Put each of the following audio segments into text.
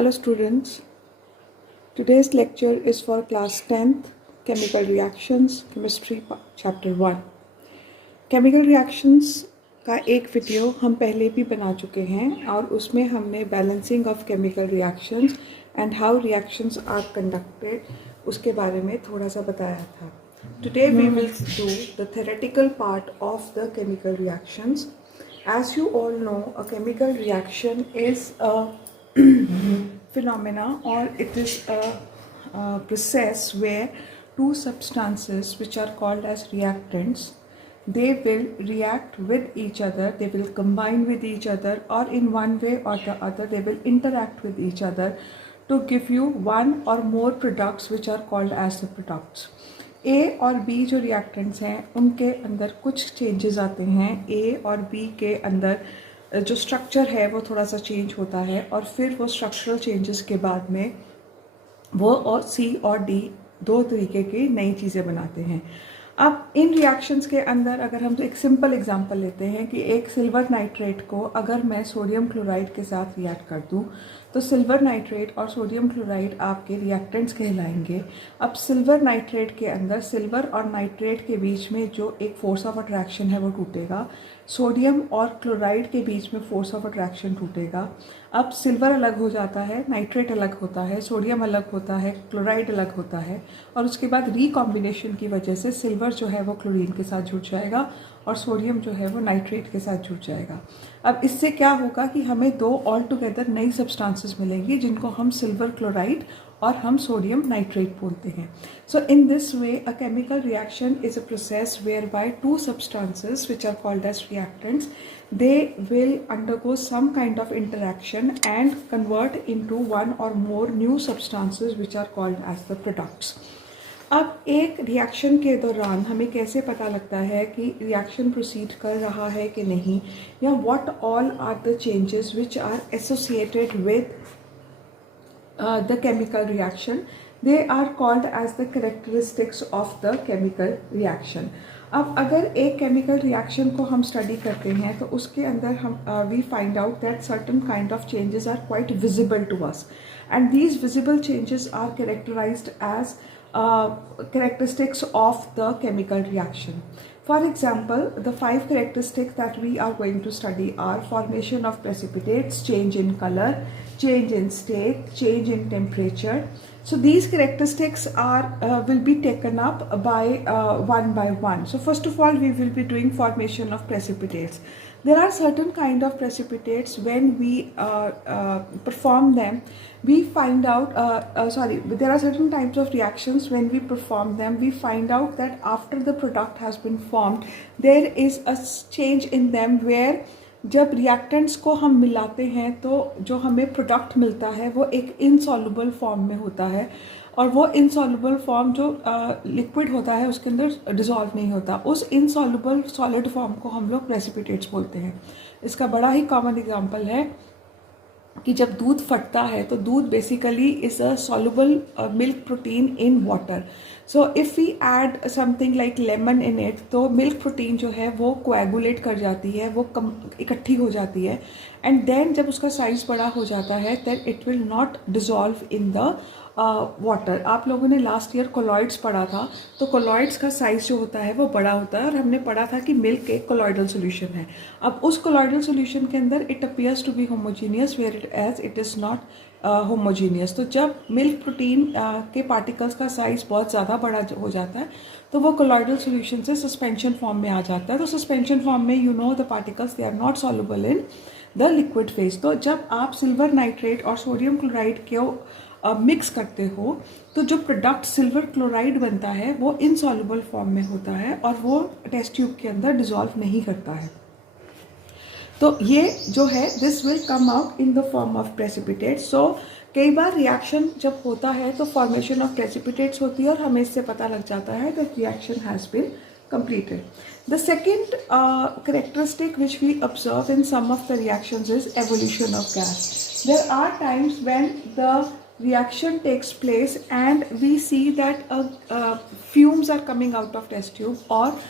Hello students, today's lecture is for class 10th chemical reactions chemistry chapter 1. chemical reactions का एक video हम पहले भी बना चुके हैं और उसमें हमने balancing of chemical reactions and how reactions are conducted उसके बारे में थोड़ा सा बताया था. Today we will do the theoretical part of the chemical reactions. As you all know, a chemical reaction is a phenomena or it is a process where two substances which are called as reactants, they will react with each other, they will combine with each other, or in one way or the other they will interact with each other to give you one or more products which are called as the products. A और B जो reactants हैं उनके अंदर कुछ changes आते हैं. A और B के अंदर जो स्ट्रक्चर है वो थोड़ा सा चेंज होता है और फिर वो स्ट्रक्चरल चेंजेस के बाद में वो और C और D दो तरीके की नई चीज़ें बनाते हैं. अब इन रिएक्शंस के अंदर अगर हम एक सिंपल एग्जांपल लेते हैं कि एक सिल्वर नाइट्रेट को अगर मैं सोडियम क्लोराइड के साथ रिएक्ट कर दूं तो सिल्वर नाइट्रेट और सोडियम क्लोराइड आपके रिएक्टेंट्स कहलाएंगे. अब सिल्वर नाइट्रेट के अंदर सिल्वर और नाइट्रेट के बीच में जो एक फोर्स ऑफ अट्रैक्शन है वो टूटेगा. सोडियम और क्लोराइड के बीच में फोर्स ऑफ अट्रैक्शन टूटेगा. अब सिल्वर अलग हो जाता है, नाइट्रेट अलग होता है, सोडियम अलग होता है, क्लोराइड अलग होता है और उसके बाद रीकॉम्बिनेशन की वजह से सिल्वर जो है वो क्लोरीन के साथ जुड़ जाएगा और सोडियम जो है वो नाइट्रेट के साथ जुड़ जाएगा. अब इससे क्या होगा कि हमें दो ऑल टुगेदर नई सब्सटेंसेस मिलेंगी जिनको हम सिल्वर क्लोराइड और हम सोडियम नाइट्रेट बोलते हैं. So in this way a chemical reaction is a process whereby two substances which are called as reactants, they will undergo some kind of interaction and convert into one or more new substances which are called as the products. अब एक reaction के दौरान हमें कैसे पता लगता है कि रिएक्शन प्रोसीड कर रहा है कि नहीं, या what all are the changes which are associated with the chemical reaction. They are called as the characteristics of the chemical reaction. अब अगर एक केमिकल रिएक्शन को हम स्टडी करते हैं तो उसके अंदर हम we find out that certain kind of changes are quite visible to us and these visible changes are characterised as characteristics of the chemical reaction. For example, the 5 characteristics that we are going to study are formation of precipitates, change in color, change in state, change in temperature. So these characteristics are will be taken up by one by one. So first of all, we will be doing formation of precipitates. There are certain kind of precipitates when we perform them, we find out there are certain types of reactions when we perform them, we find out that after the product has been formed there is a change in them where जब reactants को हम मिलाते हैं तो जो हमें product मिलता है वो एक इनसॉल्युबल फॉर्म में होता है और वो इनसॉल्युबल फॉर्म जो लिक्विड होता है उसके अंदर डिज़ोल्व नहीं होता. उस इनसॉल्युबल सॉलिड फॉर्म को हम लोग प्रेसिपिटेट्स बोलते हैं. इसका बड़ा ही कॉमन एग्जांपल है कि जब दूध फटता है तो दूध basically is a soluble milk protein in water. So if we add something like lemon in it तो मिल्क प्रोटीन जो है वो कोएगुलेट कर जाती है, वो इकट्ठी हो जाती है एंड देन जब उसका साइज़ बड़ा हो जाता है then it will not dissolve in the water. आप लोगों ने लास्ट ईयर कोलॉइड्स पढ़ा था तो कोलॉइड्स का साइज़ जो होता है वो बड़ा होता है और हमने पढ़ा था कि मिल्क एक कोलॉइडल सॉल्यूशन है. अब उस कोलॉइडल सॉल्यूशन के अंदर it appears to be homogeneous where it as it is not homogeneous. तो जब मिल्क प्रोटीन के पार्टिकल्स का साइज़ बहुत ज़्यादा बड़ा हो जाता है तो वो कोलॉइडल सॉल्यूशन से सस्पेंशन फॉर्म में आ जाता है. तो सस्पेंशन फॉर्म में you know the particles they are not soluble in the liquid phase. तो जब आप सिल्वर नाइट्रेट और सोडियम क्लोराइड को मिक्स करते हो तो जो प्रोडक्ट सिल्वर क्लोराइड बनता है वो इनसॉल्युबल फॉर्म में होता है और वो टेस्ट ट्यूब के अंदर डिज़ोल्व नहीं करता है. तो ये जो है this will come out in the form of precipitates. So कई बार रिएक्शन जब होता है तो फॉर्मेशन ऑफ प्रेसिपिटेट्स होती है और हमें इससे पता लग जाता है that reaction has been completed. The second characteristic which we observe in some of the reactions is evolution of gas. There are times when the reaction takes place and we see that fumes are coming out of test tube और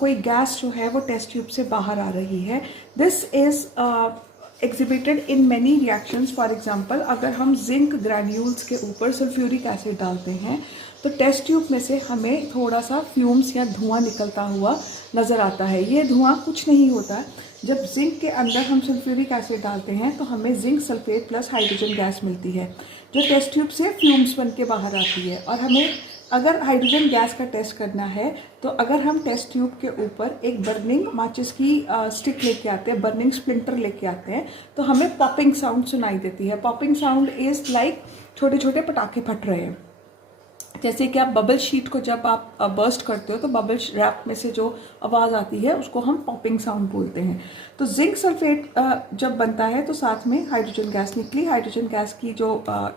कोई gas जो है वो test tube से बाहर आ रही है. This is exhibited in many reactions. For example, अगर हम जिंक ग्रैन्यूल्स के ऊपर सल्फ्यूरिक एसिड डालते हैं तो टेस्ट ट्यूब में से हमें थोड़ा सा फ्यूम्स या धुआं निकलता हुआ नज़र आता है। ये धुआं कुछ नहीं होता है। जब जिंक के अंदर हम सल्फ्यूरिक एसिड डालते हैं तो हमें zinc sulphate plus hydrogen gas मिलती है, जो टेस्ट ट्यूब से फ्यूम्स बन के बाहर आती है। और हमें अगर हाइड्रोजन गैस का टेस्ट करना है तो अगर हम टेस्ट ट्यूब के ऊपर एक बर्निंग माचिस की स्टिक लेके आते हैं, बर्निंग स्प्लिंटर लेके आते हैं, तो हमें पॉपिंग साउंड सुनाई देती है। पॉपिंग साउंड इज़ लाइक छोटे छोटे पटाखे फट रहे हैं। जैसे कि आप बबल शीट को जब आप बर्स्ट करते हो तो बबल रैप में से जो आवाज़ आती है उसको हम पॉपिंग साउंड बोलते हैं। तो जिंक सल्फेट जब बनता है तो साथ में हाइड्रोजन गैस निकली। हाइड्रोजन गैस की जो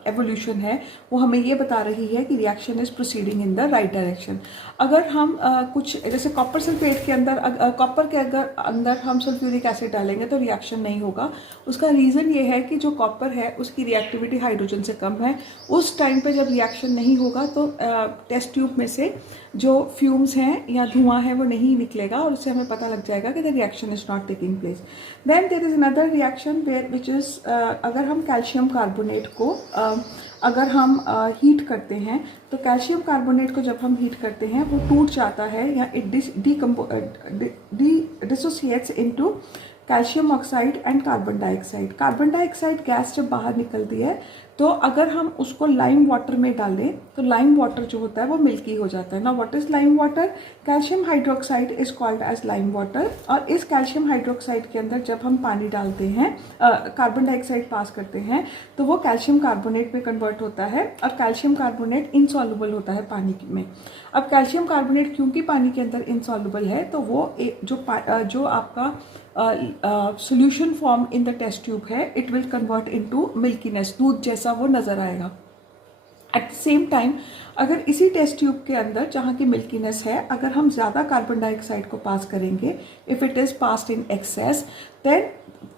एवोल्यूशन है वो हमें ये बता रही है कि reaction is proceeding in the right direction. अगर हम कुछ जैसे कॉपर सल्फेट के अंदर कॉपर के अंदर हम सल्फ्यूरिक एसिड डालेंगे तो रिएक्शन नहीं होगा। उसका रीज़न ये है कि जो कॉपर है उसकी रिएक्टिविटी हाइड्रोजन से कम है। उस टाइम पे जब रिएक्शन नहीं होगा तो टेस्ट ट्यूब में से जो फ्यूम्स हैं या धुआं है वो नहीं निकलेगा और उससे हमें पता लग जाएगा कि the reaction is not taking place. Then there is another reaction where which is अगर हम कैल्शियम कार्बोनेट को अगर हम हीट करते हैं तो कैल्शियम कार्बोनेट को जब हम हीट करते हैं वो टूट जाता है या it dissociates into calcium oxide and carbon dioxide. Carbon dioxide gas जब बाहर निकलती है तो अगर हम उसको लाइम वाटर में डालें तो लाइम वाटर जो होता है वो मिल्की हो जाता है। ना what is lime water? Calcium hydroxide is called as lime water. और इस कैल्शियम हाइड्रोक्साइड के अंदर जब हम पानी डालते हैं, कार्बन डाइऑक्साइड पास करते हैं तो वो कैल्शियम कार्बोनेट में कन्वर्ट होता है और कैल्शियम कार्बोनेट इनसॉल्युबल होता है पानी में। अब कैल्शियम कार्बोनेट क्योंकि पानी के अंदर इनसॉल्युबल है तो वो जो आपका solution form in the test tube है it will convert into milkiness, दूध जैसा वो नज़र आएगा। एट द सेम टाइम अगर इसी टेस्ट ट्यूब के अंदर जहाँ की मिल्कीनेस है अगर हम ज़्यादा कार्बन डाइऑक्साइड को पास करेंगे, if it is passed in excess, then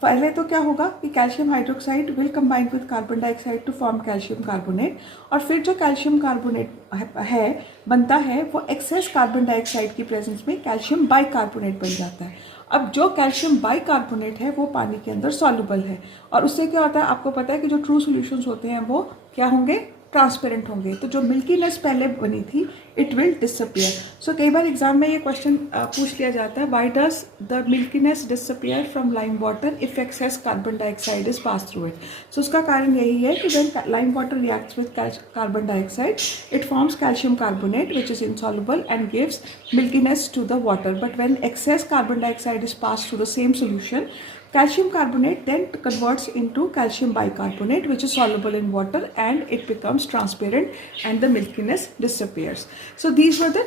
पहले तो क्या होगा कि calcium hydroxide will combine with carbon dioxide to form calcium carbonate और फिर जो कैल्शियम कार्बोनेट है बनता है वो एक्सेस कार्बन डाइऑक्साइड की प्रेजेंस में कैल्शियम बाइकार्बोनेट बन जाता है। अब जो कैल्शियम बाइकार्बोनेट है वो पानी के अंदर सॉल्युबल है और उससे क्या होता है आपको पता है कि जो ट्रू सॉल्यूशंस होते हैं वो क्या होंगे? ट्रांसपेरेंट होंगे। तो जो मिल्कीनेस पहले बनी थी इट विल डिसअपियर। सो कई बार एग्जाम में ये क्वेश्चन पूछ लिया जाता है, why does the milkiness disappear from lime water if excess carbon dioxide is pass through it. So उसका कारण यही है कि when lime water reacts with carbon dioxide it forms calcium carbonate which is insoluble and gives milkiness to the water, but when excess carbon dioxide is passed through the same solution, calcium carbonate then converts into calcium bicarbonate which is soluble in water and it becomes transparent and the milkiness disappears. So these were the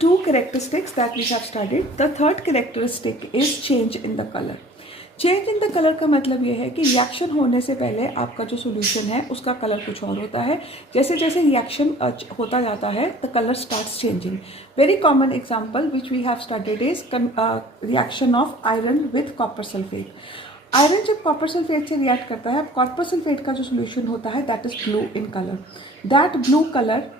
two characteristics that we have studied. The third characteristic is change in the color. Change in the colour का मतलब ये है कि reaction होने से पहले आपका जो सोल्यूशन है उसका कलर कुछ और होता है। जैसे जैसे रिएक्शन होता जाता है the colour starts changing. Very common example which we have studied is reaction of iron with copper sulphate. Iron जब कॉपर सल्फेट से रिएक्ट करता है, कॉपर सल्फेट का जो सोल्यूशन होता है that is blue in colour. That blue colour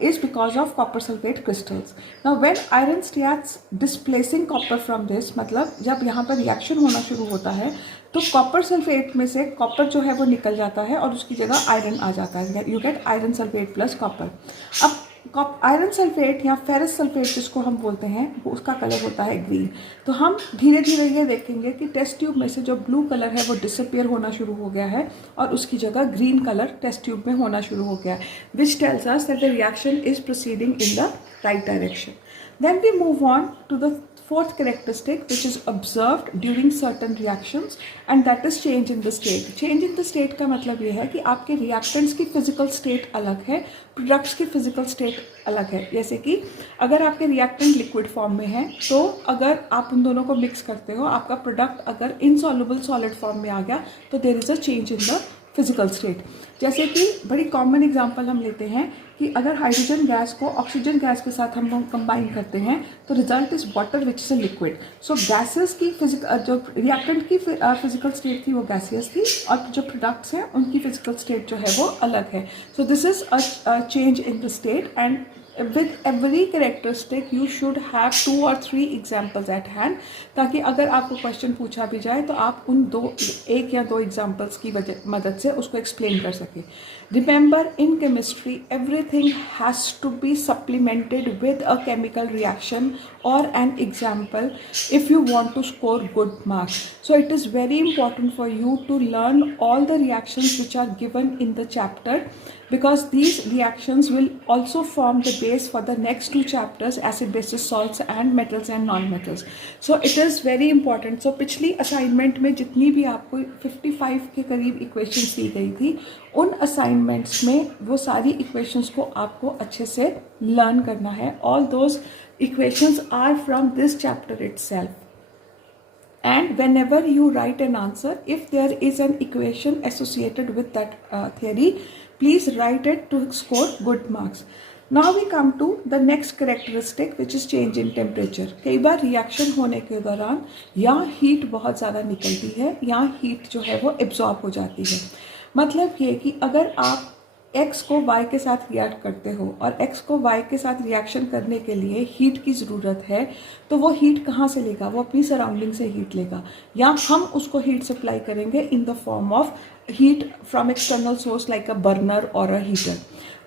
is because of copper sulfate crystals. Now when iron starts displacing copper from this, मतलब जब यहाँ पर रिएक्शन होना शुरू होता है तो कॉपर सल्फेट में से कॉपर जो है वो निकल जाता है और उसकी जगह आयरन आ जाता है। You get iron sulphate plus copper. अब आयरन सल्फेट या फेरस सल्फेट जिसको हम बोलते हैं वो उसका कलर होता है ग्रीन। तो हम धीरे धीरे ये देखेंगे कि टेस्ट ट्यूब में से जो ब्लू कलर है वो डिसअपियर होना शुरू हो गया है और उसकी जगह ग्रीन कलर टेस्ट ट्यूब में होना शुरू हो गया है, which tells us that the reaction is proceeding in the right direction. Then we move on to the fourth characteristic which is observed during certain reactions and that is change in the state. Change in the state का मतलब ये है कि आपके reactants की physical state अलग है, products की physical state अलग है। जैसे कि अगर आपके reactant liquid form में है तो अगर आप उन दोनों को mix करते हो, आपका product अगर insoluble solid form में आ गया तो there is a change in the physical state. जैसे कि बड़ी कॉमन एग्जांपल हम लेते हैं कि अगर हाइड्रोजन गैस को ऑक्सीजन गैस के साथ हम कंबाइन करते हैं तो result is water which is a liquid. So gases की जो रिएक्टेंट की फिजिकल स्टेट थी वो गैसियस थी और जो प्रोडक्ट्स हैं उनकी फिजिकल स्टेट जो है वो अलग है। So this is a change in the state and with every characteristic you should have 2 or 3 examples at hand, ताकि अगर आपको क्वेश्चन पूछा भी जाए तो आप उन एक या दो एग्जाम्पल्स की मदद से उसको एक्सप्लेन कर सकें. Remember, in chemistry everything has to be supplemented with a chemical reaction or an example if you want to score good marks. So it is very important for you to learn all the reactions which are given in the chapter, because these reactions will also form the base for the next 2 chapters, acid bases salts and metals and non-metals. So it is very important. So पिछली assignment में जितनी भी आपको 55 के करीब equations दी गई थी, उन assignments में वो सारी equations को आपको अच्छे से learn करना है. All those equations are from this chapter itself. And whenever you write an answer, if there is an equation associated with that theory, please write it to score good marks. Now we come to the next characteristic, which is change in temperature. कई बार reaction होने के दौरान या heat बहुत ज़्यादा निकलती है या heat जो है वो absorb हो जाती है. मतलब ये कि अगर आप X को Y के साथ रिएक्ट करते हो और X को Y के साथ रिएक्शन करने के लिए हीट की ज़रूरत है, तो वो हीट कहाँ से लेगा? वो अपनी सराउंडिंग से हीट लेगा, या हम उसको हीट सप्लाई करेंगे इन the form of heat from external source like a burner और अ हीटर.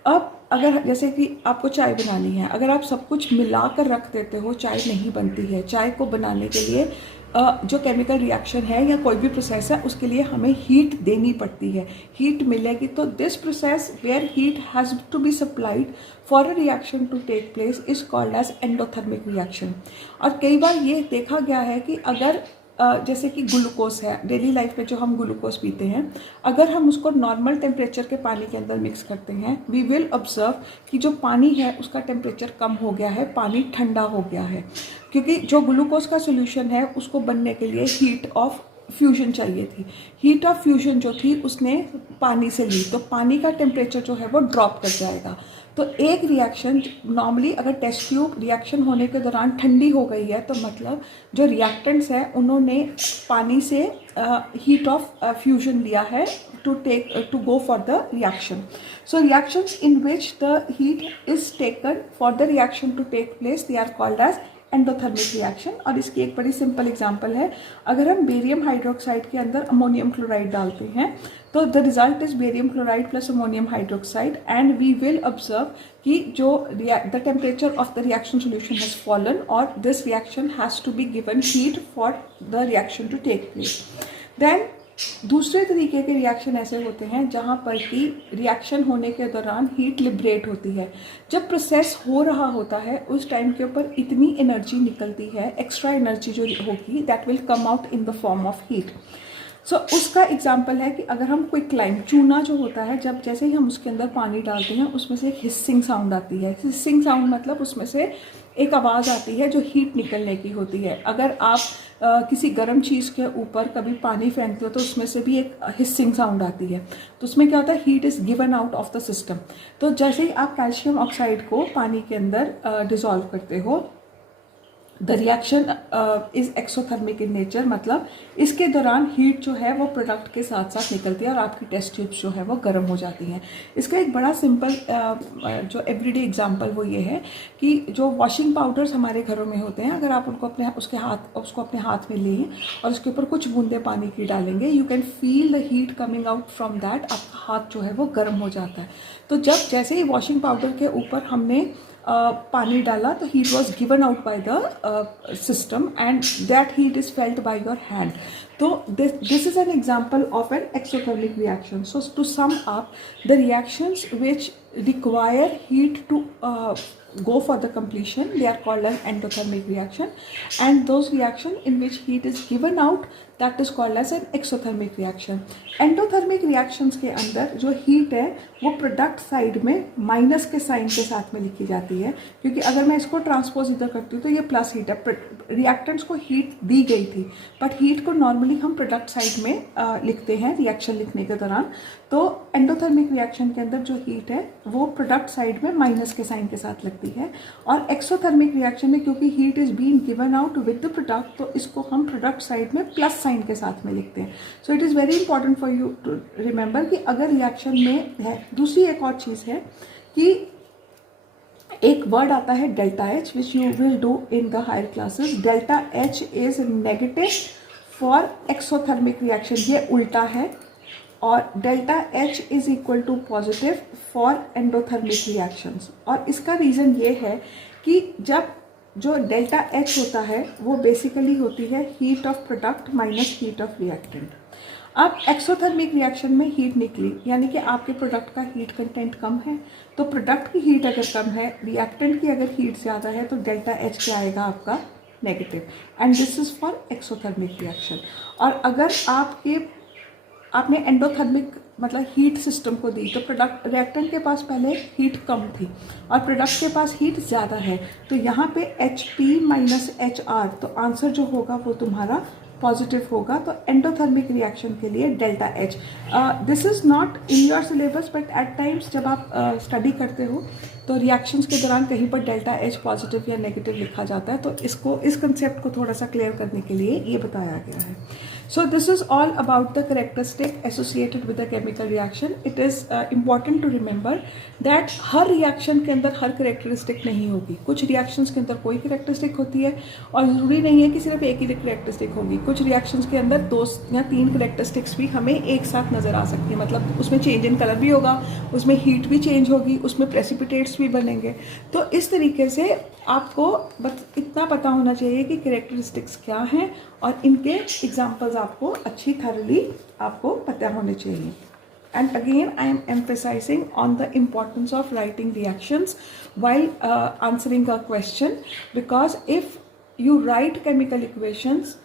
अब अगर जैसे कि आपको चाय बनानी है, अगर आप सब कुछ मिला कर रख देते हो, चाय नहीं बनती है. चाय को बनाने के लिए जो केमिकल रिएक्शन है या कोई भी प्रोसेस है, उसके लिए हमें हीट देनी पड़ती है. हीट मिलेगी तो this process where heat has to be supplied for a reaction to take place is called as endothermic reaction. और कई बार ये देखा गया है कि अगर जैसे कि ग्लूकोज है, डेली लाइफ में जो हम ग्लूकोज पीते हैं, अगर हम उसको नॉर्मल टेम्परेचर के पानी के अंदर मिक्स करते हैं, वी विल ऑब्जर्व कि जो पानी है उसका टेम्परेचर कम हो गया है, पानी ठंडा हो गया है, क्योंकि जो ग्लूकोज का सोल्यूशन है उसको बनने के लिए हीट ऑफ फ्यूजन चाहिए थी. हीट ऑफ फ्यूजन जो थी उसने पानी से ली, तो पानी का टेम्परेचर जो है वो ड्रॉप कर जाएगा. तो एक रिएक्शन नॉर्मली अगर टेस्ट ट्यूब रिएक्शन होने के दौरान ठंडी हो गई है, तो मतलब जो रिएक्टेंट्स हैं उन्होंने पानी से हीट ऑफ फ्यूजन लिया है to go for the reaction. So reactions in which the heat is taken for the reaction to take place, they are called as endothermic reaction. और इसकी एक बड़ी सिंपल एग्जांपल है, अगर हम बेरियम हाइड्रोक्साइड के अंदर अमोनियम क्लोराइड डालते हैं तो the result is barium chloride plus ammonium hydroxide, and we will observe कि जो the temperature of the reaction solution has fallen और this reaction has to be given heat for the reaction to take place. Then दूसरे तरीके के reaction ऐसे होते हैं जहाँ पर कि रिएक्शन होने के दौरान हीट लिबरेट होती है. जब प्रोसेस हो रहा होता है उस टाइम के ऊपर इतनी एनर्जी निकलती है, एक्स्ट्रा एनर्जी जो होगी that will come out in the form of heat. So उसका एग्जाम्पल है कि अगर हम क्विक लाइम, चूना जो होता है, जब जैसे ही हम उसके अंदर पानी डालते हैं उसमें से एक हिसिंग साउंड आती है. हिसिंग साउंड मतलब उसमें से एक आवाज़ आती है जो हीट निकलने की होती है. अगर आप किसी गर्म चीज़ के ऊपर कभी पानी फेंकते हो तो उसमें से भी एक हिसिंग साउंड आती है. तो उसमें क्या होता है, heat is given out of the system. तो जैसे ही आप कैल्शियम ऑक्साइड को पानी के अंदर डिसॉल्व करते हो, the reaction is exothermic in nature, मतलब इसके दौरान हीट जो है वो प्रोडक्ट के साथ साथ निकलती है और आपकी टेस्ट ट्यूब्स जो है वो गर्म हो जाती हैं. इसका एक बड़ा सिंपल जो एवरीडे एग्जांपल वो ये है कि जो वॉशिंग पाउडर्स हमारे घरों में होते हैं, अगर आप उनको उसको अपने हाथ में लें और उसके ऊपर कुछ बूंदे पानी की डालेंगे, you can feel the heat coming out from that. आपका हाथ जो है वो गर्म हो जाता है. तो जब जैसे ही वॉशिंग पाउडर के ऊपर हमने पानी डाला तो heat was given out by the system and that heat is felt by your hand. So this is an example of an exothermic reaction. So to sum up, the reactions which require heat to go for the completion, they are called as endothermic reaction, and those reaction in which heat is given out, that is called as an exothermic reaction. Endothermic reactions के अंदर जो heat है वो product side में minus के sign के साथ में लिखी जाती है, क्योंकि अगर मैं इसको ट्रांसपोज इधर करती हूँ तो ये प्लस हीट है. रिएक्टेंट्स को हीट दी गई थी, बट हीट को नॉर्मली हम प्रोडक्ट साइड में लिखते हैं रिएक्शन लिखने के दौरान. तो एंडोथर्मिक रिएक्शन के अंदर जो हीट है वो प्रोडक्ट साइड में माइनस के साइन के साथ लगती है, और एक्सोथर्मिक रिएक्शन में क्योंकि heat is being given out with the product, तो इसको हम प्रोडक्ट साइड में प्लस साइन के साथ में लिखते हैं. So it is very important for you to remember कि अगर रिएक्शन में है. दूसरी एक और चीज़ है कि एक वर्ड आता है delta H which you will do in the higher classes. Delta H is negative for exothermic reaction, ये उल्टा है. और delta H is equal to positive for endothermic reactions. और इसका रीज़न ये है कि जब जो डेल्टा एच होता है वो बेसिकली होती है heat of product minus heat of reactant. अब एक्सोथर्मिक रिएक्शन में हीट निकली, यानी कि आपके प्रोडक्ट का हीट कंटेंट कम है, तो प्रोडक्ट की हीट अगर कम है, रिएक्टेंट की अगर हीट ज़्यादा है, तो डेल्टा एच क्या आएगा आपका negative. And this is for exothermic reaction. और अगर आपने एंडोथर्मिक मतलब हीट सिस्टम को दी, तो प्रोडक्ट रिएक्टेंट के पास पहले हीट कम थी और प्रोडक्ट के पास हीट ज़्यादा है, तो यहाँ पे H P minus H R, तो आंसर जो होगा वो तुम्हारा पॉजिटिव होगा. तो एंडोथर्मिक रिएक्शन के लिए delta H. This is not in your syllabus, but at times जब आप स्टडी करते हो तो रिएक्शंस के दौरान कहीं पर डेल्टा एच पॉजिटिव या नेगेटिव लिखा जाता है, तो इस कंसेप्ट को थोड़ा सा क्लियर करने के लिए ये बताया गया है. So this is all about the characteristic associated with the chemical reaction. It is important to remember that her reaction के अंदर हर characteristic नहीं होगी. कुछ reactions के अंदर कोई characteristic होती है और ज़रूरी नहीं है कि सिर्फ एक ही characteristic होगी. कुछ reactions के अंदर 2 या 3 characteristics भी हमें एक साथ नज़र आ सकती है. मतलब उसमें change in color भी होगा, उसमें heat भी change होगी, उसमें precipitates भी बनेंगे. तो इस तरीके से आपको बस इतना पता होना चाहिए कि characteristics क्या हैं और इनके एग्जाम्पल्स आपको अच्छी थरली आपको पता होने चाहिए. And again, I am emphasizing on the importance of writing reactions while answering a question, because if you write chemical equations,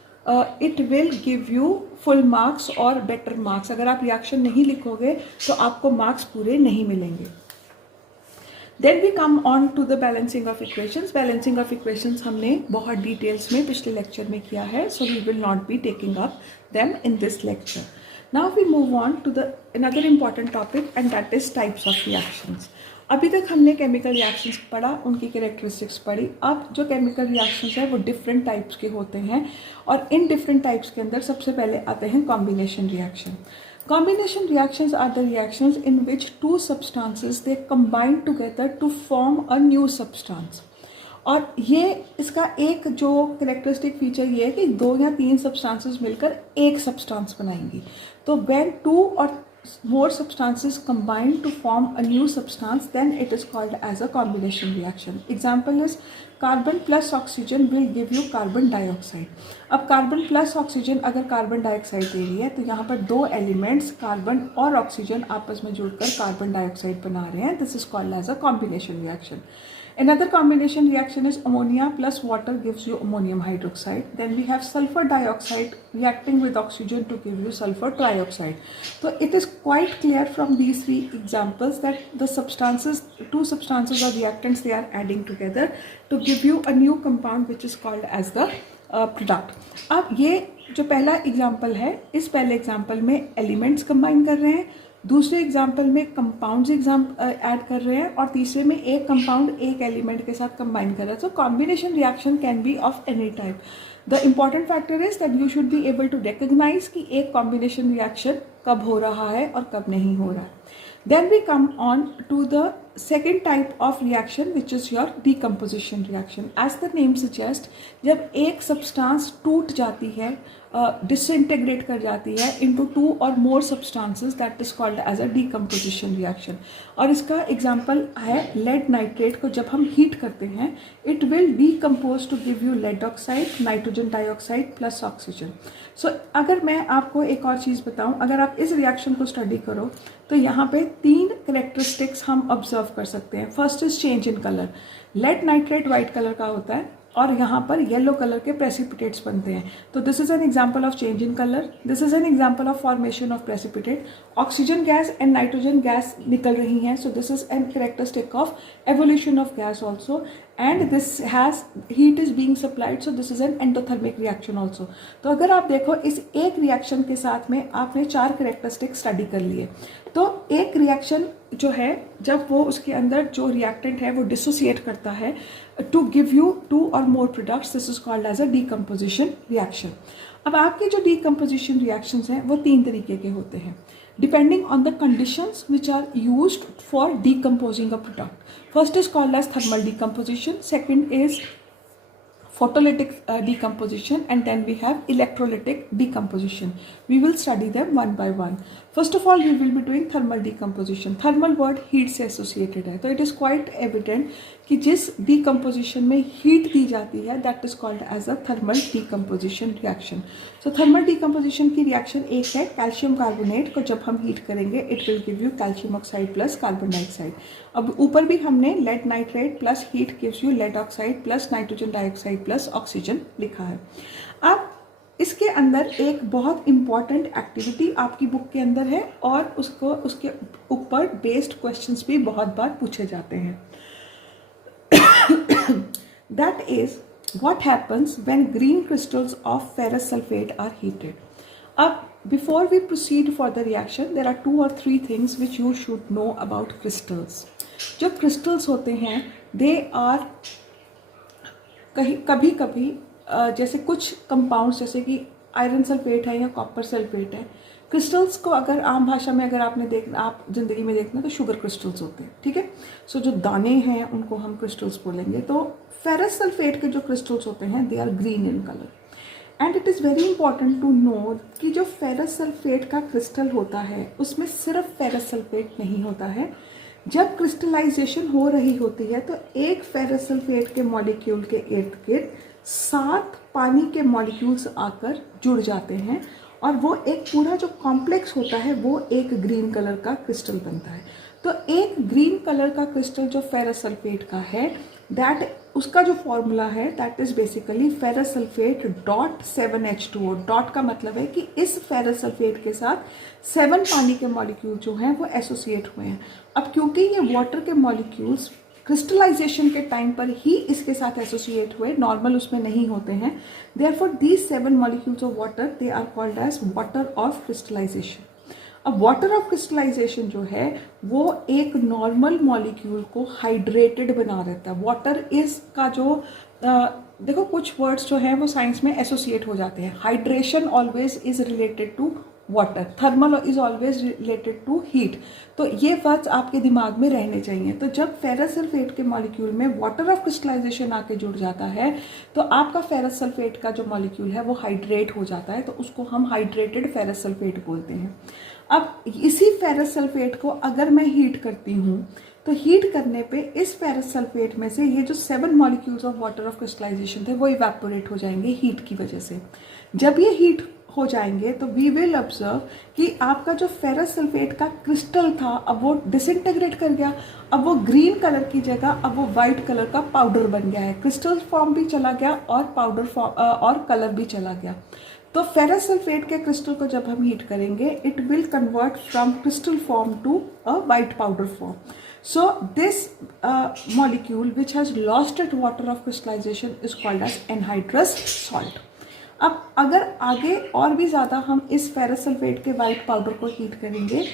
it will give you full marks or better marks. अगर आप reaction नहीं लिखोगे तो आपको marks पूरे नहीं मिलेंगे. Then we come on to the balancing of equations. Balancing of equations हमने बहुत डिटेल्स में पिछले लेक्चर में किया है, so we will not be taking up them in this lecture. Now we move on to the another important topic, and that is types of reactions. अभी तक हमने केमिकल रिएक्शंस पढ़ा, उनकी कैरेक्टरिस्टिक्स पढ़ी. अब जो केमिकल रिएक्शंस है वो डिफरेंट टाइप्स के होते हैं, और इन डिफरेंट टाइप्स के अंदर सबसे पहले आते हैं combination reaction. Combination reactions are the reactions in which two substances they combine together to form a new substance. और ये इसका एक जो करेक्टरिस्टिक फीचर ये है कि 2 या 3 सब्सटेंसेस मिलकर एक सब्सटेंस बनाएंगी. तो when 2 or more substances combine to form a new substance, then it is called as a combination reaction. Example is carbon plus oxygen will give you carbon dioxide. अब carbon plus oxygen अगर carbon dioxide दे रही है, तो यहाँ पर 2 elements carbon और oxygen आपस में जुड़कर कार्बन डाइऑक्साइड बना रहे हैं. This is called as a combination reaction. Another combination reaction is ammonia plus water gives you ammonium hydroxide. Then we have sulfur dioxide reacting with oxygen to give you sulfur trioxide. So it is quite clear from these 3 examples that the substances, 2 substances or reactants, they are adding together to give you a new compound which is called as the product. अब ये जो पहला example है, इस पहले example में elements combine कर रहे हैं, दूसरे एग्जाम्पल में कंपाउंड्स ऐड कर रहे हैं, और तीसरे में एक कंपाउंड एक एलिमेंट के साथ कंबाइन कर रहा है. So combination reaction can be of any type. The important factor is that you should be able to recognise कि एक कॉम्बिनेशन रिएक्शन कब हो रहा है और कब नहीं हो रहा है. Then we come on to the second type of reaction, which is your decomposition reaction. As the name suggests, जब एक substance टूट जाती है, disintegrate कर जाती है into 2 or more substances, that is called as a decomposition reaction. और इसका example है lead nitrate को जब हम heat करते हैं, it will decompose to give you lead oxide, nitrogen dioxide plus oxygen. So अगर मैं आपको एक और चीज़ बताऊं, अगर आप इस रिएक्शन को स्टडी करो तो यहाँ पे 3 करेक्टरिस्टिक्स हम ऑब्जर्व कर सकते हैं. First is change in colour. Lead nitrate white colour का होता है और यहाँ पर येलो कलर के प्रेसिपिटेट्स बनते हैं. तो this is an example of change in colour. This is an example of formation of precipitate. Oxygen gas and nitrogen gas निकल रही हैं. सो this is N characteristic of evolution of gas also, and this has heat is being supplied. So this is an endothermic reaction also. तो अगर आप देखो इस एक reaction के साथ में आपने 4 करेक्टरिस्टिक स्टडी कर लिए. तो एक रिएक्शन जो है, जब वो उसके अंदर जो रिएक्टेंट है वो डिसोसिएट करता है to give you 2 or more products, this is called as a decomposition reaction. अब आपके जो डीकम्पोजिशन रिएक्शंस हैं वो 3 तरीके के होते हैं, depending on the conditions which are used for decomposing a product. First is called as thermal decomposition, second is photolytic decomposition, and then we have electrolytic decomposition. We will study them one by one. First of all, we will be doing thermal decomposition. Thermal word heat से associated है, तो it is quite evident कि जिस decomposition में heat दी जाती है that is called as a thermal decomposition reaction. So thermal decomposition की reaction एक है calcium carbonate को जब हम heat करेंगे it will give you calcium oxide plus carbon dioxide. अब ऊपर भी हमने lead nitrate plus heat gives you lead oxide plus nitrogen dioxide plus oxygen लिखा है. अब इसके अंदर एक बहुत इम्पॉर्टेंट एक्टिविटी आपकी बुक के अंदर है और उसके ऊपर बेस्ड क्वेश्चंस भी बहुत बार पूछे जाते हैं. That is what happens when green crystals of ferrous sulphate are heated. अब before we proceed for the reaction there are 2 or 3 things which you should know about crystals. जो क्रिस्टल्स होते हैं they are कभी कभी जैसे कुछ compounds जैसे कि आयरन सल्फेट है या कॉपर सल्फेट है, क्रिस्टल्स को अगर आम भाषा में अगर आपने देखना आप ज़िंदगी में देखना तो शुगर क्रिस्टल्स होते हैं. ठीक है, सो जो दाने हैं उनको हम क्रिस्टल्स बोलेंगे. तो फेरस सल्फेट के जो क्रिस्टल्स होते हैं they are green in colour. And it is very important to know कि जो फेरस सल्फेट का क्रिस्टल होता है उसमें सिर्फ फेरस सल्फेट नहीं होता है. जब क्रिस्टलाइजेशन हो रही होती है तो एक फेरस सल्फेट के मॉलिक्यूल के इर्द गिर्द 7 पानी के मॉलिक्यूल्स आकर जुड़ जाते हैं और वो एक पूरा जो कॉम्प्लेक्स होता है वो एक ग्रीन कलर का क्रिस्टल बनता है. तो एक ग्रीन कलर का क्रिस्टल जो फेरस सल्फेट का है दैट उसका जो फॉर्मूला है that is basically ferrous sulphate dot 7H2O. Dot का मतलब है कि इस फेरस सल्फेट के साथ 7 पानी के मॉलिक्यूल जो हैं वो एसोसिएट हुए हैं. अब क्योंकि ये वाटर के मॉलिक्यूल्स क्रिस्टलाइजेशन के टाइम पर ही इसके साथ एसोसिएट हुए, नॉर्मल उसमें नहीं होते हैं, therefore these 7 molecules of water they are called as water of crystallisation. अब वाटर ऑफ क्रिस्टलाइजेशन जो है वो एक नॉर्मल मॉलिक्यूल को हाइड्रेटेड बना रहता है. वाटर इज का जो देखो कुछ वर्ड्स जो हैं वो साइंस में एसोसिएट हो जाते हैं. Hydration always is related to water, thermal is always related to heat. तो ये वर्ड्स आपके दिमाग में रहने चाहिए. तो जब फेरस सल्फेट के मॉलिक्यूल में वाटर ऑफ क्रिस्टलाइजेशन आके जुड़ जाता है तो आपका फेरस सल्फेट का जो मॉलिक्यूल है वो हाइड्रेट हो जाता है, तो उसको हम हाइड्रेटेड फेरस सल्फेट बोलते हैं. अब इसी फेरस सल्फेट को अगर मैं हीट करती हूँ तो हीट करने पे इस फेरस सल्फेट में से ये जो 7 molecules of water of crystallisation थे वो इवेपोरेट हो जाएंगे हीट की वजह से. जब ये हीट हो जाएंगे तो वी विल ऑब्जर्व कि आपका जो फेरस सल्फेट का क्रिस्टल था अब वो डिसइंटीग्रेट कर गया. अब वो ग्रीन कलर की जगह अब वो वाइट कलर का पाउडर बन गया है. क्रिस्टल फॉर्म भी चला गया और पाउडर फॉर्म और कलर भी चला गया. तो फेरस सल्फेट के क्रिस्टल को जब हम हीट करेंगे it will convert from crystal form to a white powder form. So this molecule which has lost its water of crystallization is called as anhydrous salt. अब अगर आगे और भी ज़्यादा हम इस फेरस सल्फेट के वाइट पाउडर को हीट करेंगे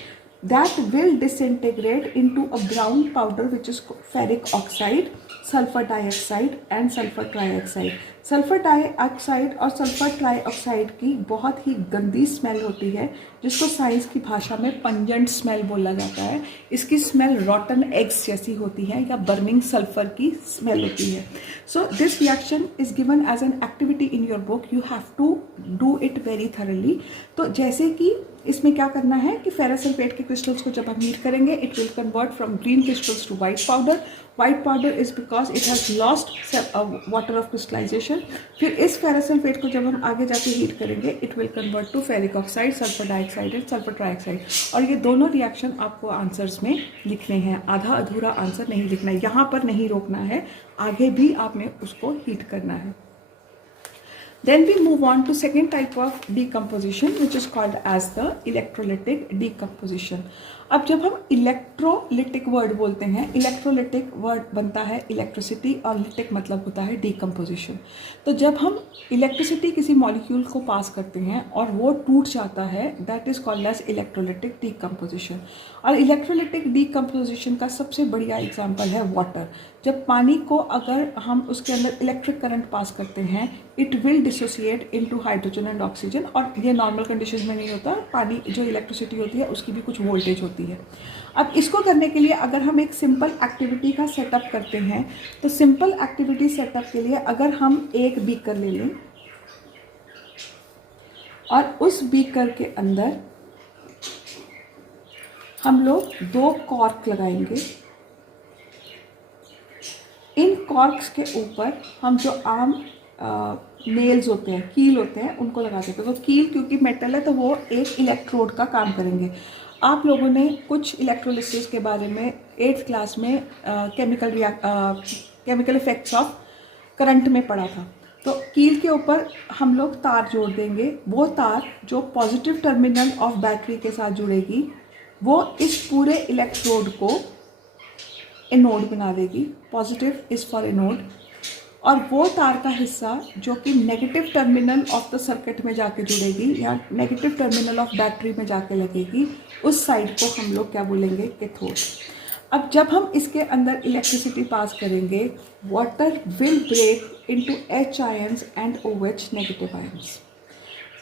that will disintegrate into a brown powder which is ferric oxide, sulfur dioxide and sulfur trioxide. Sulphur dioxide और सल्फर ट्राईऑक्साइड की बहुत ही गंदी स्मेल होती है जिसको साइंस की भाषा में पंजेंट स्मेल बोला जाता है. इसकी स्मेल रॉटन एग्स जैसी होती है या बर्निंग सल्फर की स्मेल होती है. So this reaction is given as an activity in your book. You have to do it very thoroughly. तो जैसे कि इसमें क्या करना है कि फेरस सल्फेट के क्रिस्टल्स को जब हम हीट करेंगे it will convert from green crystals to white powder. White powder is because it has lost water of crystallisation. फिर इस फेरस सल्फेट को जब हम आगे जाके हीट करेंगे it will convert to ferric oxide, sulphur dioxide and sulphur trioxide. और ये दोनों रिएक्शन आपको आंसर्स में लिखने हैं, आधा अधूरा आंसर नहीं लिखना है. यहाँ पर नहीं रोकना है, आगे भी आपने उसको हीट करना है. Then we move on to second type of decomposition which is called as the electrolytic decomposition. अब जब हम इलेक्ट्रोलिटिक वर्ड बोलते हैं, इलेक्ट्रोलिटिक वर्ड बनता है इलेक्ट्रिसिटी और लिटिक मतलब होता है डीकम्पोजिशन. तो जब हम इलेक्ट्रिसिटी किसी मॉलिक्यूल को पास करते हैं और वो टूट जाता है that is called as electrolytic decomposition. और इलेक्ट्रोलिटिक डीकम्पोजिशन का सबसे बढ़िया एग्जाम्पल है वाटर. जब पानी को अगर हम उसके अंदर इलेक्ट्रिक करंट पास करते हैं, it will dissociate into hydrogen and oxygen, और ये नॉर्मल कंडीशन में नहीं होता। पानी जो इलेक्ट्रिसिटी होती है उसकी भी कुछ वोल्टेज होती है। अब इसको करने के लिए अगर हम एक सिंपल एक्टिविटी का सेटअप करते हैं, तो सिंपल एक्टिविटी सेटअप के लिए अगर हम एक बीकर ले लें और उस बीकर के अंदर हम लोग 2 कॉर्क लगाएंगे। इन कॉर्क्स के ऊपर हम जो आम नेल्स होते हैं, कील होते हैं, उनको लगा देते हैं। तो कील क्योंकि मेटल है तो वो एक इलेक्ट्रोड का काम करेंगे। आप लोगों ने कुछ इलेक्ट्रोलिसिस के बारे में 8th क्लास में केमिकल इफेक्ट्स ऑफ करंट में पढ़ा था। तो कील के ऊपर हम लोग तार जोड़ देंगे। वो तार जो पॉजिटिव टर्मिनल ऑफ बैटरी के साथ जुड़ेगी वो इस पूरे इलेक्ट्रोड को एनोड बना देगी। Positive is for anode. और वो तार का हिस्सा जो कि negative terminal of the circuit में जाके जुड़ेगी या नेगेटिव टर्मिनल ऑफ बैटरी में जाके लगेगी, उस साइड को हम लोग क्या बोलेंगे? कैथोड। अब जब हम इसके अंदर इलेक्ट्रिसिटी पास करेंगे, water will break into H ions and OH negative ions.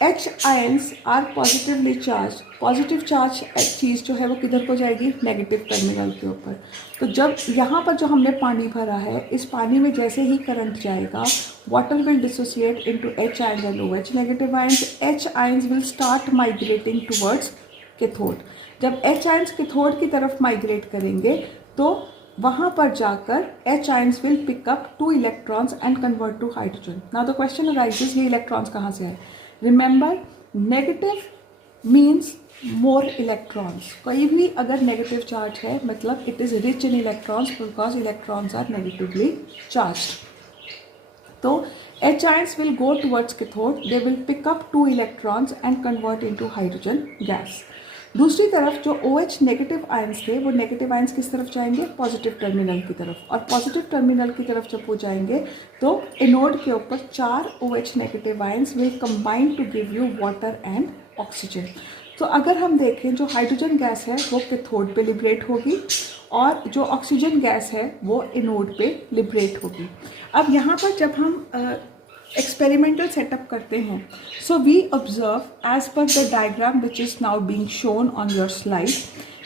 H ions are positively charge. Positive charge चीज़ जो है वो किधर को जाएगी? नेगेटिव टर्मिनल के ऊपर। तो जब यहाँ पर जो हमने पानी भरा है, इस पानी में जैसे ही करंट जाएगा, water will dissociate into H ions and OH negative ions. H ions will start migrating towards cathode. जब H आयंस कैथोड की तरफ माइग्रेट करेंगे तो वहाँ पर जाकर H ions will pick up 2 electrons and convert to hydrogen. Now the question arises, ये electrons कहाँ से आए? Remember, negative means more electrons. कोई भी अगर नेगेटिव चार्ज है मतलब it is rich in electrons because electrons are negatively charged. तो H ions will go towards cathode. They will pick up 2 electrons and convert into hydrogen gas. दूसरी तरफ जो OH negative ions थे वो negative ions किस तरफ जाएंगे? Positive terminal की तरफ। और पॉजिटिव टर्मिनल की तरफ जब वो जाएंगे तो एनोड के ऊपर 4 OH negative ions will combine to give you water and oxygen. तो अगर हम देखें, जो हाइड्रोजन गैस है वो कैथोड पे लिबरेट होगी और जो ऑक्सीजन गैस है वो एनोड पे लिबरेट होगी। अब यहाँ पर जब हम एक्सपेरिमेंटल सेटअप करते हैं, so we observe as per the diagram which is now being shown on your slide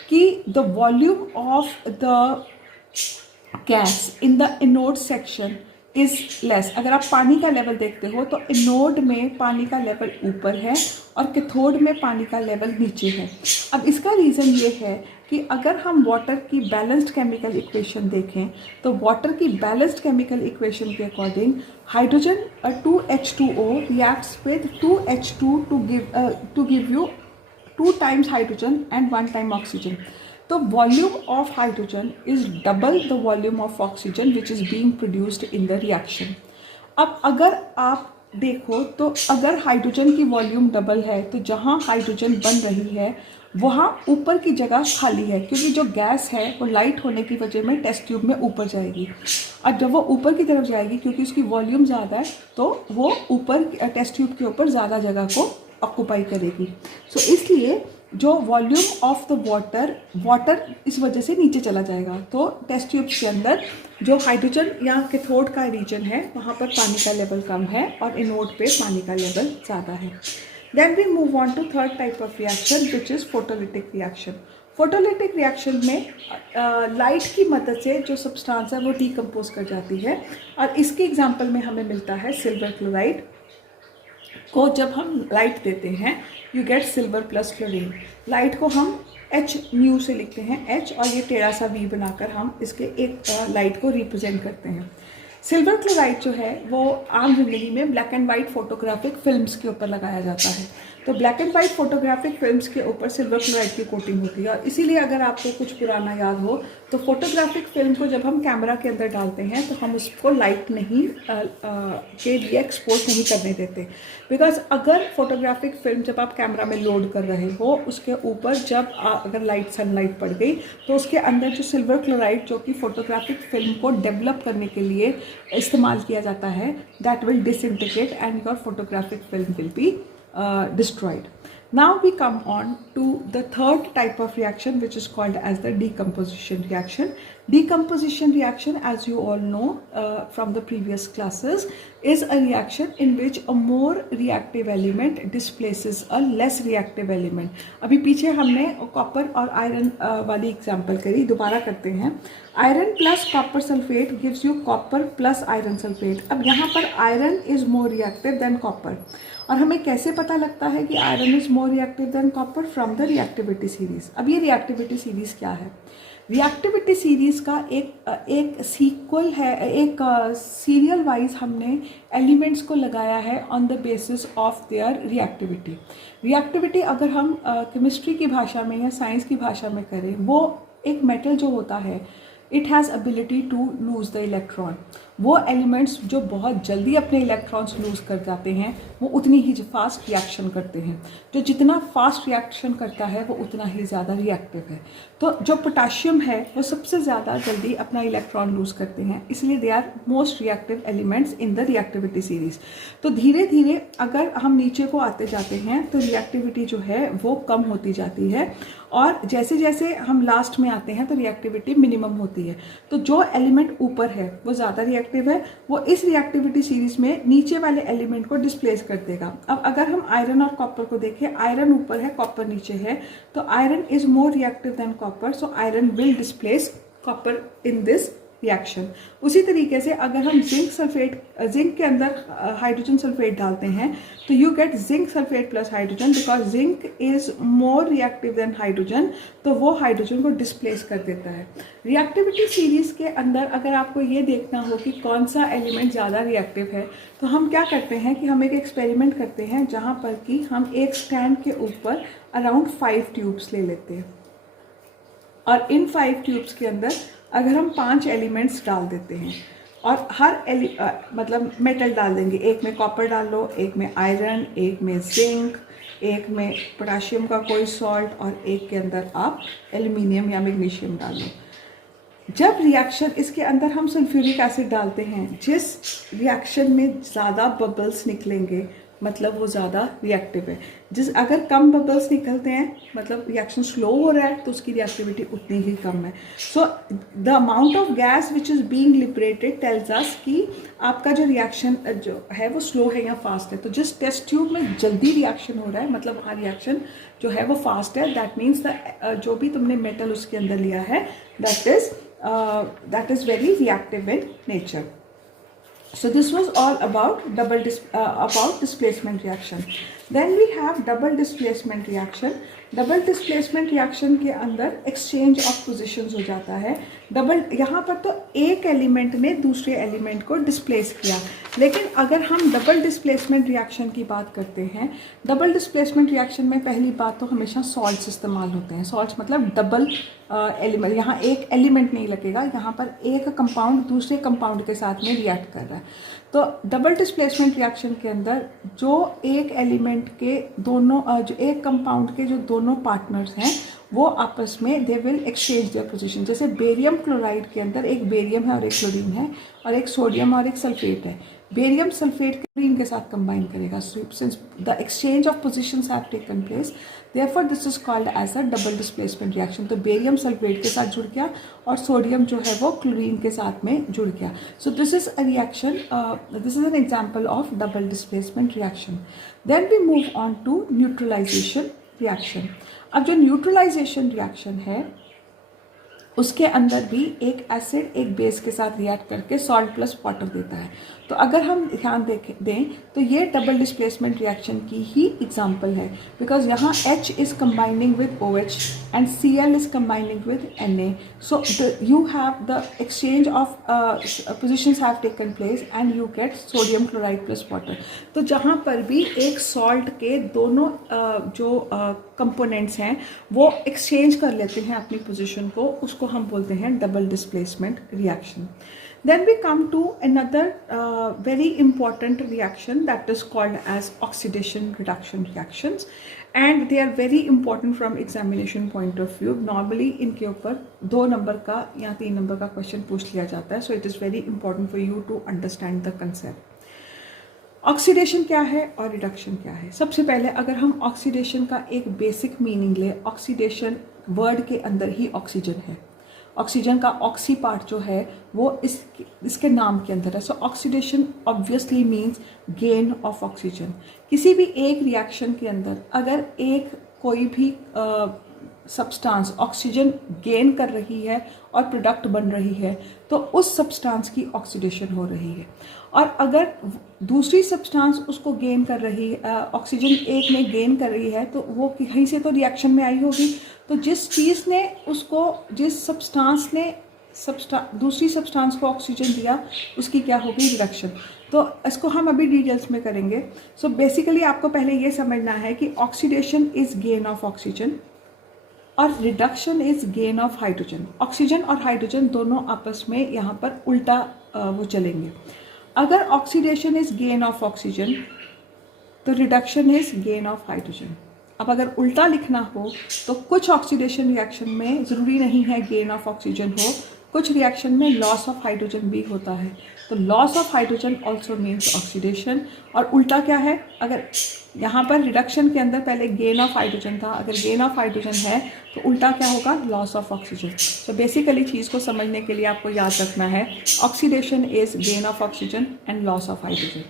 कि the volume of the gas in the anode section is less. अगर आप पानी का लेवल देखते हो तो एनोड में पानी का लेवल ऊपर है और कैथोड में पानी का लेवल नीचे है। अब इसका रीज़न ये है कि अगर हम वाटर की बैलेंस्ड केमिकल इक्वेशन देखें तो वाटर की बैलेंस्ड केमिकल इक्वेशन के according hydrogen 2H2O reacts with 2H2 to give you 2 times hydrogen and 1 time oxygen. तो volume of hydrogen is double the volume of oxygen which is being produced in the reaction. अब अगर आप देखो तो अगर hydrogen की volume double है तो जहाँ हाइड्रोजन बन रही है वहाँ ऊपर की जगह खाली है, क्योंकि जो गैस है वो लाइट होने की वजह में टेस्ट ट्यूब में ऊपर जाएगी। और जब वो ऊपर की तरफ जाएगी क्योंकि उसकी वॉल्यूम ज़्यादा है तो वो ऊपर टेस्ट ट्यूब के ऊपर ज़्यादा जगह को ऑक्यूपाई करेगी। सो इसलिए जो वॉल्यूम ऑफ द वाटर इस वजह से नीचे चला जाएगा। तो टेस्ट ट्यूब्स के अंदर जो हाइड्रोजन या कैथोड का रीजन है वहाँ पर पानी का लेवल कम है और एनोड पे पानी का लेवल ज़्यादा है। Then we move on to third type of reaction which is photolytic reaction. Photolytic reaction में लाइट की मदद से जो सब्सटेंस है वो डिकम्पोज कर जाती है और इसके एग्जांपल में हमें मिलता है सिल्वर क्लोराइड को जब हम लाइट देते हैं you get silver plus chlorine. Light को हम H म्यू से लिखते हैं H और ये टेढ़ा सा V बनाकर हम इसके एक लाइट को रिप्रेजेंट करते हैं। सिल्वर क्लोराइड जो है वो आम जिंदगी में black and white photographic films के ऊपर लगाया जाता है। तो black and white photographic films के ऊपर सिल्वर क्लोराइड की कोटिंग होती है और इसीलिए अगर आपको कुछ पुराना याद हो तो फोटोग्राफिक फिल्म को जब हम कैमरा के अंदर डालते हैं तो हम उसको लाइट नहीं के लिए एक्सपोज नहीं करने देते। बिकॉज अगर फोटोग्राफिक फिल्म जब आप कैमरा में लोड कर रहे हो उसके ऊपर जब अगर लाइट सनलाइट पड़ गई तो उसके अंदर जो सिल्वर क्लोराइड जो कि फोटोग्राफिक फिल्म को डेवलप करने के लिए इस्तेमाल किया जाता है that will disintegrate and your photographic film will be destroyed. Now we come on to the third type of reaction, which is called as the decomposition reaction. Decomposition reaction, as you all know from the previous classes, is a reaction in which a more reactive element displaces a less reactive element. अभी पीछे हमने copper और iron वाली example करी, दोबारा करते हैं. Iron plus copper sulphate gives you copper plus iron sulphate. अब यहाँ पर iron is more reactive than copper. और हमें कैसे पता लगता है कि iron is more reactive than copper? From the reactivity series. अब ये रिएक्टिविटी सीरीज क्या है? रिएक्टिविटी सीरीज का एक सीक्वल है, एक सीरियल वाइज हमने एलिमेंट्स को लगाया है on the basis of their reactivity. Reactivity अगर हम केमिस्ट्री की भाषा में या साइंस की भाषा में करें, वो एक मेटल जो होता है, it has ability to lose the electron. वो एलिमेंट्स जो बहुत जल्दी अपने इलेक्ट्रॉन्स लूज कर जाते हैं, वो उतनी ही फास्ट रिएक्शन करते हैं. जो जितना फास्ट रिएक्शन करता है वो उतना ही ज़्यादा रिएक्टिव है. तो जो पोटाशियम है वो सबसे ज़्यादा जल्दी अपना इलेक्ट्रॉन लूज करते हैं, इसलिए they are most reactive elements in the reactivity series. तो धीरे धीरे अगर हम नीचे को आते जाते हैं तो रिएक्टिविटी जो है वो कम होती जाती है, और जैसे जैसे हम लास्ट में आते हैं तो रिएक्टिविटी मिनिमम होती है. तो जो एलिमेंट ऊपर है वो ज़्यादा रिएक्टिव है, वो इस रिएक्टिविटी सीरीज में नीचे वाले एलिमेंट को डिस्प्लेस कर देगा. अब अगर हम आयरन और कॉपर को देखें, आयरन ऊपर है, कॉपर नीचे है, तो iron is more reactive than copper, so iron will displace copper in this reaction. उसी तरीके से अगर हम जिंक के अंदर हाइड्रोजन सल्फेट डालते हैं तो you get zinc sulphate plus hydrogen, because zinc is more reactive than hydrogen, तो वो हाइड्रोजन को डिस्प्लेस कर देता है. रिएक्टिविटी सीरीज के अंदर अगर आपको ये देखना हो कि कौन सा एलिमेंट ज़्यादा रिएक्टिव है, तो हम क्या करते हैं कि हम एक एक्सपेरिमेंट करते हैं जहाँ पर कि हम एक स्टैंड के ऊपर अराउंड 5 ट्यूब्स ले लेते हैं, और इन 5 ट्यूब्स के अंदर अगर हम 5 एलिमेंट्स डाल देते हैं और हर मतलब मेटल डाल देंगे, एक में कॉपर डाल लो, एक में आयरन, एक में जिंक, एक में पोटाशियम का कोई सॉल्ट, और एक के अंदर आप एल्युमिनियम या मैग्नीशियम डाल लो. जब रिएक्शन इसके अंदर हम सल्फ्यूरिक एसिड डालते हैं, जिस रिएक्शन में ज़्यादा बबल्स निकलेंगे मतलब वो ज़्यादा रिएक्टिव है. अगर कम बबल्स निकलते हैं मतलब रिएक्शन स्लो हो रहा है, तो उसकी रिएक्टिविटी उतनी ही कम है. So the amount of gas which is being liberated tells us कि आपका जो रिएक्शन जो है वो स्लो है या फास्ट है. तो जिस टेस्ट ट्यूब में जल्दी रिएक्शन हो रहा है मतलब वहाँ रिएक्शन जो है वो फास्ट है, दैट मीन्स जो भी तुमने मेटल उसके अंदर लिया है that is very reactive in nature. So this was all about about displacement reaction. Then we have double displacement reaction. Double displacement reaction के अंदर एक्सचेंज ऑफ पोजीशंस हो जाता है. डबल यहाँ पर तो एक एलिमेंट ने दूसरे एलिमेंट को डिस्प्लेस किया, लेकिन अगर हम डबल डिस्प्लेसमेंट रिएक्शन की बात करते हैं, डबल डिस्प्लेसमेंट रिएक्शन में पहली बात तो हमेशा सॉल्ट्स इस्तेमाल होते हैं. सॉल्ट्स मतलब डबल एलिमेंट, यहाँ एक एलिमेंट नहीं लगेगा, यहाँ पर एक कंपाउंड दूसरे कंपाउंड के साथ में रिएक्ट कर रहा है. तो डबल डिस्प्लेसमेंट रिएक्शन के अंदर जो एक एलिमेंट के दोनों जो एक कंपाउंड के जो दोनों पार्टनर्स हैं वो आपस में they will exchange their position. जैसे बेरियम क्लोराइड के अंदर एक बेरियम है और एक क्लोरीन है, और एक सोडियम और एक सल्फेट है. बेरियम सल्फेट क्लोरीन के साथ कंबाइन करेगा. Since the exchange of positions have taken place, therefore this is called as a double displacement reaction. तो बेरियम सल्फेट के साथ जुड़ गया और सोडियम जो है वो क्लोरीन के साथ में जुड़ गया. So this is a reaction, this is an example of double displacement reaction. Then we move on to neutralisation reaction. अब जो न्यूट्रलाइजेशन रिएक्शन है उसके अंदर भी एक एसिड एक बेस के साथ रिएक्ट करके सॉल्ट प्लस वाटर देता है. तो अगर हम ध्यान दें तो ये डबल डिस्प्लेसमेंट रिएक्शन की ही एग्जांपल है, बिकॉज यहाँ H is combining with OH and Cl is combining with Na. So you have the exchange of positions have taken place and you get sodium chloride plus water. तो जहाँ पर भी एक salt के दोनों जो कंपोनेंट्स हैं वो एक्सचेंज कर लेते हैं अपनी पोजिशन को, उसको हम बोलते हैं double displacement reaction. Then we come to another very important reaction that is called as oxidation reduction reactions, and they are very important from examination point of view. Normally इनके ऊपर 2 नंबर का या 3 number का question पूछ लिया जाता है, so it is very important for you to understand the concept. Oxidation क्या है और रिडक्शन क्या है? सबसे पहले अगर हम ऑक्सीडेशन का एक बेसिक मीनिंग ले, ऑक्सीडेशन वर्ड के अंदर ही ऑक्सीजन है। ऑक्सीजन का ऑक्सी पार्ट जो है वो इसके नाम के अंदर है। सो oxidation obviously means gain of oxygen. किसी भी एक रिएक्शन के अंदर अगर एक कोई भी सब्सटेंस ऑक्सीजन गेन कर रही है और प्रोडक्ट बन रही है तो उस सब्सटेंस की ऑक्सीडेशन हो रही है। और अगर दूसरी सब्सटेंस उसको गेन कर रही है, ऑक्सीजन एक में गेन कर रही है, तो वो कहीं से तो रिएक्शन में आई होगी। तो जिस चीज़ ने उसको, जिस सब्सटेंस ने दूसरी सब्सटेंस को ऑक्सीजन दिया, उसकी क्या होगी? रिडक्शन। तो इसको हम अभी डिटेल्स में करेंगे। सो बेसिकली आपको पहले ये समझना है कि oxidation is gain of oxygen और reduction is gain of hydrogen. Oxygen और हाइड्रोजन दोनों आपस में यहाँ पर उल्टा वो चलेंगे। अगर oxidation is gain of oxygen तो reduction is gain of hydrogen. अब अगर उल्टा लिखना हो तो कुछ ऑक्सीडेशन रिएक्शन में ज़रूरी नहीं है गेन ऑफ ऑक्सीजन हो, कुछ रिएक्शन में लॉस ऑफ हाइड्रोजन भी होता है। तो loss of hydrogen also means oxidation. और उल्टा क्या है? अगर यहाँ पर रिडक्शन के अंदर पहले गेन ऑफ हाइड्रोजन था, अगर गेन ऑफ हाइड्रोजन है तो उल्टा क्या होगा? Loss of oxygen. तो बेसिकली चीज़ को समझने के लिए आपको याद रखना है oxidation is gain of oxygen and loss of hydrogen,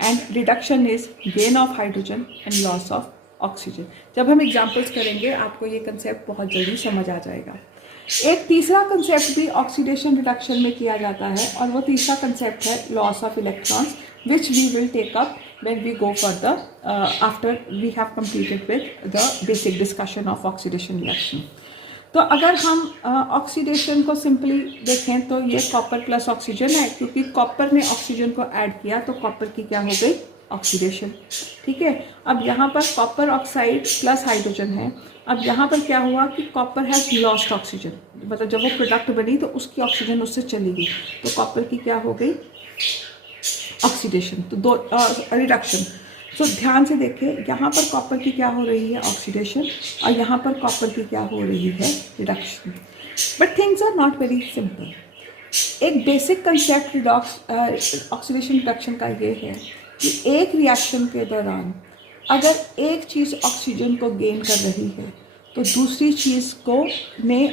and reduction is gain of hydrogen and loss of oxygen. जब हम एग्जाम्पल्स करेंगे आपको ये कंसेप्ट बहुत जल्दी समझ आ जाएगा। एक तीसरा कंसेप्ट भी ऑक्सीडेशन रिडक्शन में किया जाता है और वो तीसरा कंसेप्ट है loss of electrons, which we will take up when we go further after we have completed with the basic discussion of oxidation reaction. तो अगर हम ऑक्सीडेशन को सिंपली देखें तो ये कॉपर प्लस ऑक्सीजन है, क्योंकि कॉपर ने ऑक्सीजन को ऐड किया तो कॉपर की क्या हो गई? ऑक्सीडेशन। ठीक है। अब यहाँ पर कॉपर ऑक्साइड प्लस हाइड्रोजन है। अब यहाँ पर क्या हुआ कि कॉपर हैज़ लॉस्ट ऑक्सीजन, मतलब जब वो प्रोडक्ट बनी तो उसकी ऑक्सीजन उससे चली गई, तो कॉपर की क्या हो गई? ऑक्सीडेशन। तो दो रिडक्शन। सो ध्यान से देखिए, यहाँ पर कॉपर की क्या हो रही है? ऑक्सीडेशन, और यहाँ पर कॉपर की क्या हो रही है? Reduction. But things are not very simple. एक बेसिक कंसेप्ट ऑक्सीडेशन रिडक्शन का ये है कि एक रिएक्शन के दौरान अगर एक चीज़ ऑक्सीजन को गेन कर रही है तो दूसरी चीज़ को ने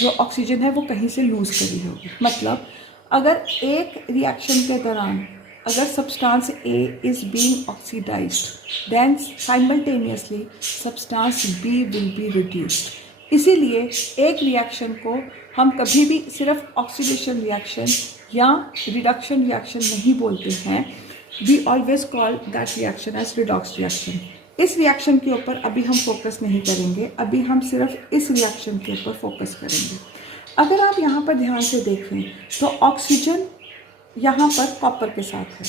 जो ऑक्सीजन है वो कहीं से लूज़ करी होगी। मतलब अगर एक रिएक्शन के दौरान अगर substance A is being oxidized, then simultaneously substance B will be reduced. इसीलिए एक रिएक्शन को हम कभी भी सिर्फ ऑक्सीडेशन रिएक्शन या रिडक्शन रिएक्शन नहीं बोलते हैं। We always call that reaction as redox reaction. इस रिएक्शन के ऊपर अभी हम फोकस नहीं करेंगे, अभी हम सिर्फ इस रिएक्शन के ऊपर फोकस करेंगे। अगर आप यहाँ पर ध्यान से देखें तो ऑक्सीजन यहाँ पर कॉपर के साथ है।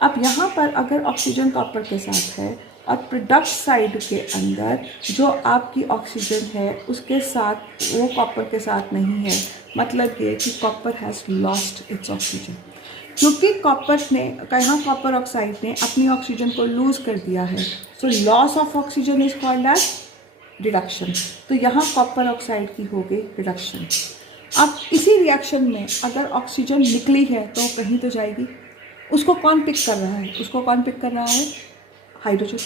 अब यहाँ पर अगर ऑक्सीजन कॉपर के साथ है और प्रोडक्ट साइड के अंदर जो आपकी ऑक्सीजन है उसके साथ वो कॉपर के साथ नहीं है, मतलब ये कि copper has lost its oxygen. क्योंकि कॉपर ने यहाँ कॉपर ऑक्साइड ने अपनी ऑक्सीजन को लूज़ कर दिया है, so loss of oxygen is called as reduction. तो यहाँ कॉपर ऑक्साइड की हो गई रिडक्शन। अब इसी रिएक्शन में अगर ऑक्सीजन निकली है तो कहीं तो जाएगी, उसको कौन पिक कर रहा है? उसको कौन पिक कर रहा है? हाइड्रोजन।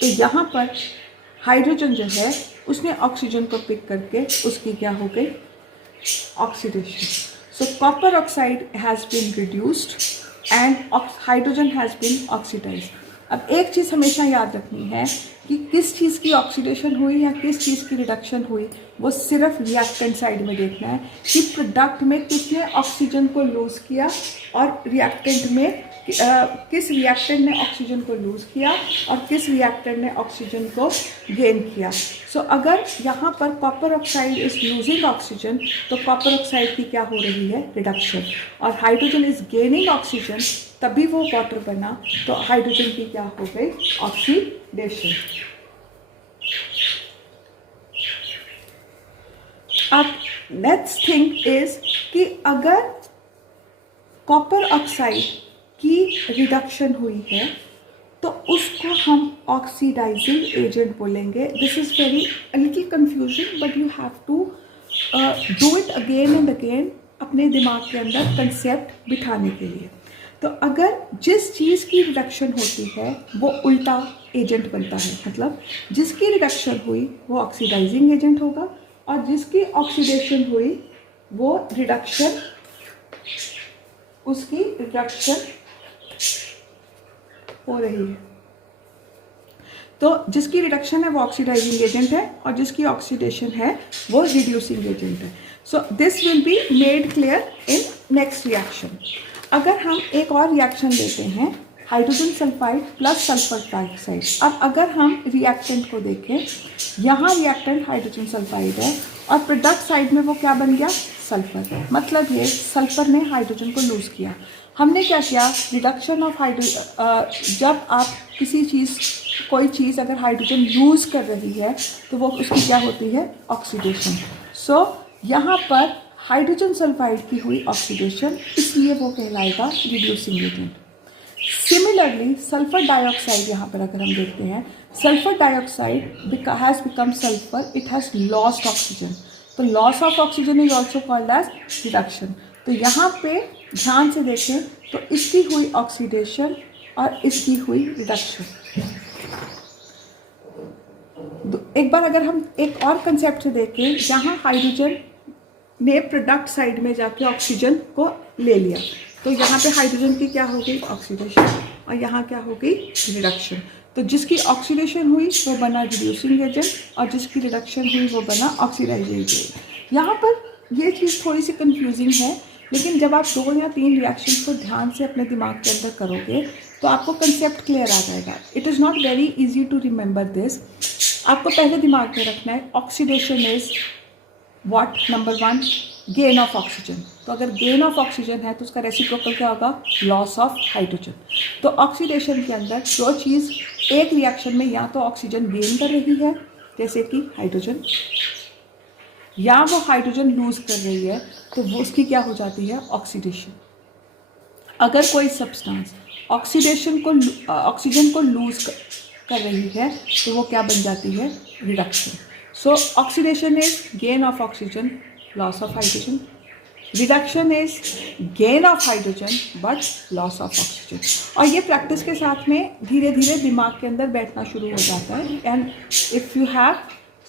तो यहाँ पर हाइड्रोजन जो है उसने ऑक्सीजन को पिक करके उसकी क्या हो गई? Oxidation. So copper oxide has been reduced and hydrogen has been oxidized. अब एक चीज़ हमेशा याद रखनी है कि किस चीज़ की ऑक्सीडेशन हुई या किस चीज़ की रिडक्शन हुई, वो सिर्फ रिएक्टेंट साइड में देखना है कि प्रोडक्ट में किसने ऑक्सीजन को लूज़ किया और रिएक्टेंट में किस रिएक्टेंट ने ऑक्सीजन को लूज़ किया और किस रिएक्टेंट ने ऑक्सीजन को गेन किया। सो अगर यहाँ पर copper oxide is losing oxygen तो कॉपर ऑक्साइड की क्या हो रही है? रिडक्शन। और हाइड्रोजन इज गेनिंग ऑक्सीजन, तभी वो वाटर बना, तो हाइड्रोजन की क्या हो गई? ऑक्सीडेशन। अब नेक्स्ट थिंग इज कि अगर कॉपर ऑक्साइड की रिडक्शन हुई है तो उसको हम ऑक्सीडाइजिंग एजेंट बोलेंगे। This is very little confusing but you have to do it again and again अपने दिमाग के अंदर कंसेप्ट बिठाने के लिए। तो अगर जिस चीज़ की रिडक्शन होती है वो उल्टा एजेंट बनता है, मतलब जिसकी रिडक्शन हुई वो ऑक्सीडाइजिंग एजेंट होगा और जिसकी ऑक्सीडेशन हुई वो रिडक्शन, उसकी रिडक्शन हो रही है। तो जिसकी रिडक्शन है वो ऑक्सीडाइजिंग एजेंट है और जिसकी ऑक्सीडेशन है वो रिड्यूसिंग एजेंट है। So this will be made clear in next reaction. अगर हम एक और रिएक्शन लेते हैं, hydrogen sulphide plus sulphur dioxide. अब अगर हम रिएक्टेंट को देखें, यहाँ रिएक्टेंट हाइड्रोजन सल्फाइड है और प्रोडक्ट साइड में वो क्या बन गया, सल्फर। मतलब ये सल्फर ने हाइड्रोजन को लूज़ किया। हमने क्या किया, रिडक्शन ऑफ हाइड्रोजन, जब आप किसी चीज़, कोई चीज़ अगर हाइड्रोजन लूज़ कर रही है तो वो उसकी क्या होती है, ऑक्सीडेशन। सो यहाँ पर हाइड्रोजन सल्फाइड की हुई ऑक्सीडेशन, इसलिए वो कहलाएगा reducing agent. Similarly sulphur dioxide, यहाँ पर अगर हम देखते हैं, sulphur dioxide has become sulphur, it has lost oxygen. तो loss of oxygen is also called as reduction. तो यहाँ पे ध्यान से देखें तो इसकी हुई ऑक्सीडेशन और इसकी हुई रिडक्शन। एक बार अगर हम एक और कंसेप्ट से देखें, यहाँ हाइड्रोजन ने प्रोडक्ट साइड में जाके ऑक्सीजन को ले लिया, तो यहाँ पे हाइड्रोजन की क्या हो गई, ऑक्सीडेशन, और यहाँ क्या हो गई, रिडक्शन। तो जिसकी ऑक्सीडेशन हुई वो बना रिड्यूसिंग एजेंट और जिसकी रिडक्शन हुई वो बना ऑक्सीडाइजिंग एजेंट। यहाँ पर ये चीज़ थोड़ी सी कंफ्यूजिंग है, लेकिन जब आप 2 या 3 रिएक्शन को ध्यान से अपने दिमाग के अंदर करोगे तो आपको कंसेप्ट क्लियर आ जाएगा। It is not very easy to remember this. आपको पहले दिमाग में रखना है, oxidation is what, number 1 gain of oxygen. तो अगर गेन ऑफ ऑक्सीजन है तो उसका रेसिप्रोकल क्या होगा, लॉस ऑफ हाइड्रोजन। तो ऑक्सीडेशन के अंदर जो चीज़ एक रिएक्शन में या तो ऑक्सीजन गेन कर रही है जैसे कि हाइड्रोजन, या वो हाइड्रोजन लूज कर रही है तो वो उसकी क्या हो जाती है, ऑक्सीडेशन। अगर कोई सब्सटेंस ऑक्सीडेशन को ऑक्सीजन को लूज कर रही है तो वो क्या बन जाती है, reduction. So oxidation is gain of oxygen, loss of hydrogen. Reduction is gain of hydrogen but loss of oxygen. और ये प्रैक्टिस के साथ में धीरे धीरे दिमाग के अंदर बैठना शुरू हो जाता है। And if you have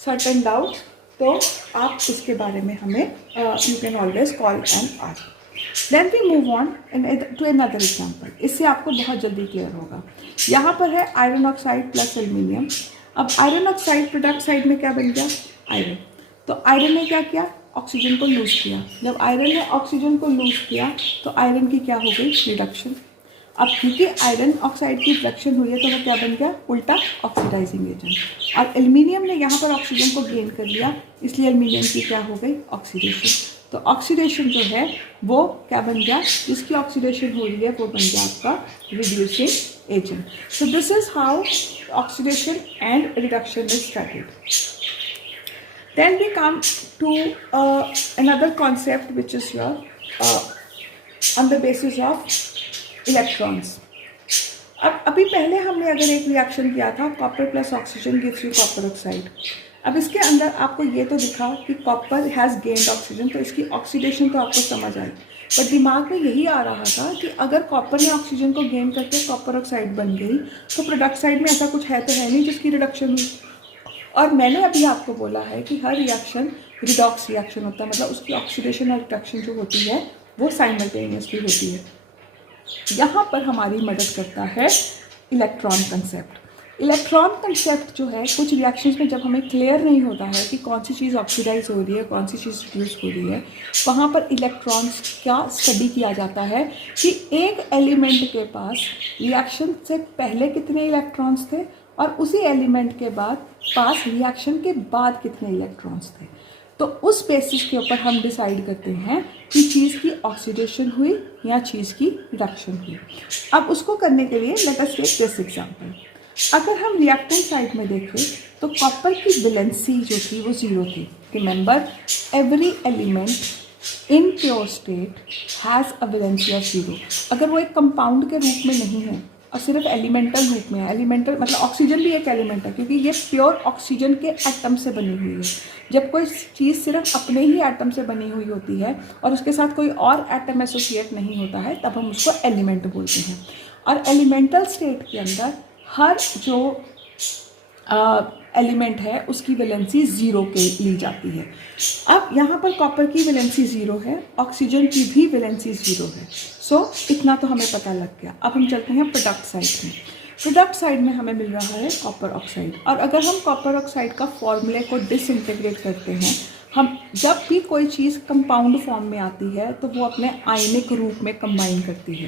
certain doubts तो आप इसके बारे में हमें you can always call and ask. Then we move on to another example. इससे आपको बहुत जल्दी क्लियर होगा। यहाँ पर है आयरन ऑक्साइड प्लस एल्यूमिनियम। अब आयरन ऑक्साइड प्रोडक्ट साइड में क्या बन गया, आयरन। तो आयरन ने क्या किया, ऑक्सीजन को लूज किया। जब आयरन ने ऑक्सीजन को लूज किया तो आयरन की क्या हो गई, रिडक्शन। अब क्योंकि आयरन ऑक्साइड की रिडक्शन हुई है तो वो क्या बन गया, उल्टा ऑक्सीडाइजिंग एजेंट। और एल्यूमिनियम ने यहाँ पर ऑक्सीजन को गेन कर लिया, इसलिए एल्यूमिनियम की क्या हो गई, ऑक्सीडेशन। तो ऑक्सीडेशन जो है वो क्या बन गया, जिसकी ऑक्सीडेशन हो रही है वो बन गया आपका reducing agent. So this is how oxidation and reduction is started. Then we come to another concept which is your on the basis of electrons. अब अभी पहले हमने अगर एक रिएक्शन किया था, copper plus oxygen gives you copper oxide. अब इसके अंदर आपको ये तो दिखा कि कॉपर हैज़ गेन्ड ऑक्सीजन, तो इसकी ऑक्सीडेशन तो आपको समझ आई। पर दिमाग में यही आ रहा था कि अगर कॉपर ने ऑक्सीजन को गेन करके कॉपर ऑक्साइड बन गई तो प्रोडक्ट साइड में ऐसा कुछ है तो है नहीं जिसकी रिडक्शन हुई। और मैंने अभी आपको बोला है कि हर रिएक्शन रिडॉक्स रिएक्शन होता है, मतलब उसकी ऑक्सीडेशन और रिडक्शन जो होती है वो साइमल्टेनियसली होती है। यहाँ पर हमारी मदद करता है इलेक्ट्रॉन कंसेप्ट। इलेक्ट्रॉन कंसेप्ट जो है, कुछ रिएक्शंस में जब हमें क्लियर नहीं होता है कि कौन सी चीज़ ऑक्सीडाइज हो रही है, कौन सी चीज़ रिड्यूस हो रही है, वहाँ पर इलेक्ट्रॉन्स का स्टडी किया जाता है कि एक एलिमेंट के पास रिएक्शन से पहले कितने इलेक्ट्रॉन्स थे और उसी एलिमेंट के पास रिएक्शन के बाद कितने इलेक्ट्रॉन्स थे। तो उस बेसिस के ऊपर हम डिसाइड करते हैं कि चीज़ की ऑक्सीडेशन हुई या चीज़ की रिडक्शन हुई। अब उसको करने के लिए let us take this example. अगर हम रिएक्टेंट साइड में देखें तो कॉपर की वैलेंसी जो थी वो 0 थी। Remember, every element in pure state has a valency of 0। अगर वो एक कंपाउंड के रूप में नहीं है और सिर्फ एलिमेंटल रूप में है। एलिमेंटल मतलब ऑक्सीजन भी एक एलिमेंट है, क्योंकि ये प्योर ऑक्सीजन के एटम से बनी हुई है। जब कोई चीज़ सिर्फ अपने ही एटम से बनी हुई होती है और उसके साथ कोई और एटम एसोसिएट नहीं होता है, तब हम उसको एलिमेंट बोलते हैं। और एलिमेंटल स्टेट के अंदर हर जो एलिमेंट है उसकी वैलेंसी 0 के ली जाती है। अब यहाँ पर कॉपर की वैलेंसी 0 है, ऑक्सीजन की भी वैलेंसी 0 है। सो इतना तो हमें पता लग गया। अब हम चलते हैं प्रोडक्ट साइड में। प्रोडक्ट साइड में हमें मिल रहा है कॉपर ऑक्साइड, और अगर हम कॉपर ऑक्साइड का फॉर्मूले को डिसइंटीग्रेट करते हैं, हम जब भी कोई चीज़ कंपाउंड फॉर्म में आती है तो वो अपने आयनिक रूप में कंबाइन करती है।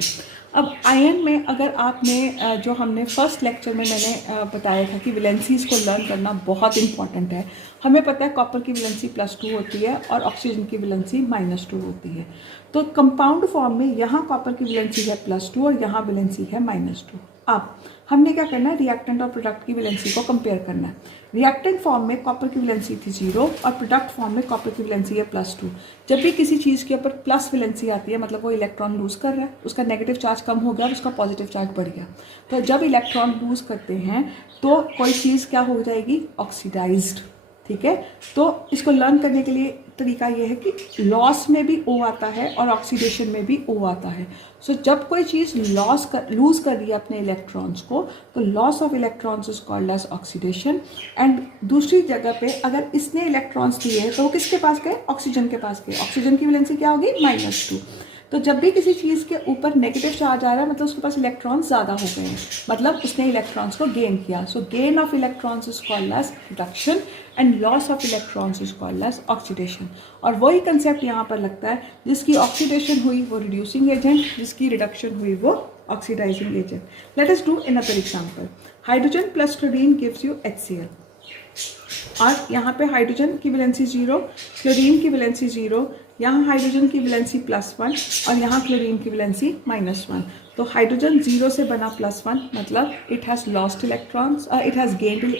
अब आयन में अगर आपने जो हमने फर्स्ट लेक्चर में मैंने बताया था कि वैलेंसीज़ को लर्न करना बहुत इंपॉर्टेंट है। हमें पता है कॉपर की वैलेंसी +2 होती है और ऑक्सीजन की वैलेंसी -2 होती है। तो कंपाउंड फॉर्म में यहाँ कॉपर की वैलेंसी है +2 और यहाँ वैलेंसी है -2। अब हमने क्या करना है, रिएक्टेंट और प्रोडक्ट की वैलेंसी को कंपेयर करना है। रिएक्टेंट फॉर्म में कॉपर की वैलेंसी थी 0 और प्रोडक्ट फॉर्म में कॉपर की वैलेंसी है +2। जब भी किसी चीज़ के ऊपर प्लस वैलेंसी आती है, मतलब वो इलेक्ट्रॉन लूज कर रहा है, उसका नेगेटिव चार्ज कम हो गया और उसका पॉजिटिव चार्ज बढ़ गया। तो जब इलेक्ट्रॉन लूज करते हैं तो कोई चीज़ क्या हो जाएगी, ऑक्सीडाइज्ड। ठीक है, तो इसको लर्न करने के लिए तरीका ये है कि लॉस में भी O आता है और ऑक्सीडेशन में भी O आता है। सो जब कोई चीज़ लूज कर रही है अपने इलेक्ट्रॉन्स को, तो loss of electrons is called as oxidation. And दूसरी जगह पे अगर इसने इलेक्ट्रॉन्स दिए हैं तो वो किसके पास गए, ऑक्सीजन के पास गए। ऑक्सीजन की वैलेंसी क्या होगी, -2। तो जब भी किसी चीज़ के ऊपर नेगेटिव चार्ज आ रहा है, मतलब उसके पास इलेक्ट्रॉन्स ज़्यादा हो गए हैं, मतलब उसने इलेक्ट्रॉन्स को गेन किया। So gain of electrons is called as reduction and loss of electrons is called as oxidation. और वही कंसेप्ट यहाँ पर लगता है, जिसकी ऑक्सीडेशन हुई वो रिड्यूसिंग एजेंट, जिसकी रिडक्शन हुई वो oxidising agent. Let us do another example. Hydrogen plus chlorine gives you HCl। और यहाँ पे हाइड्रोजन की वैलेंसी 0, क्लोरीन की वैलेंसी 0, यहाँ हाइड्रोजन की वैलेंसी +1 और यहाँ क्लोरीन की वैलेंसी -1। तो हाइड्रोजन 0 से बना +1, मतलब it has lost electrons, it has gained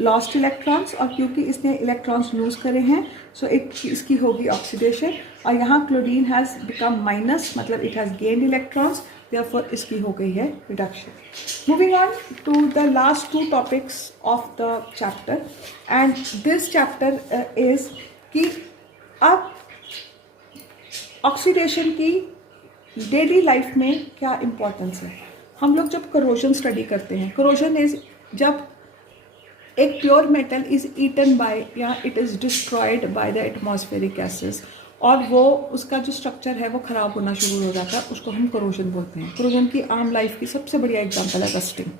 lost electrons, और क्योंकि इसने इलेक्ट्रॉन्स लूज करे हैं सो इसकी होगी ऑक्सीडेशन। और यहाँ क्लोरीन हैज़ बिकम माइनस, मतलब it has gained electrons, therefore इसकी हो गई है reduction. Moving on to the last 2 topics of the chapter, and this chapter is कि अब ऑक्सीडेशन की डेली लाइफ में क्या इम्पोर्टेंस है। हम लोग जब करोजन स्टडी करते हैं, करोजन इज जब एक pure metal is eaten by या it is destroyed by the atmospheric gases, और वो उसका जो स्ट्रक्चर है वो ख़राब होना शुरू हो जाता है, उसको हम करोजन बोलते हैं। करोजन की आम लाइफ की सबसे बढ़िया एग्जांपल है रस्टिंग।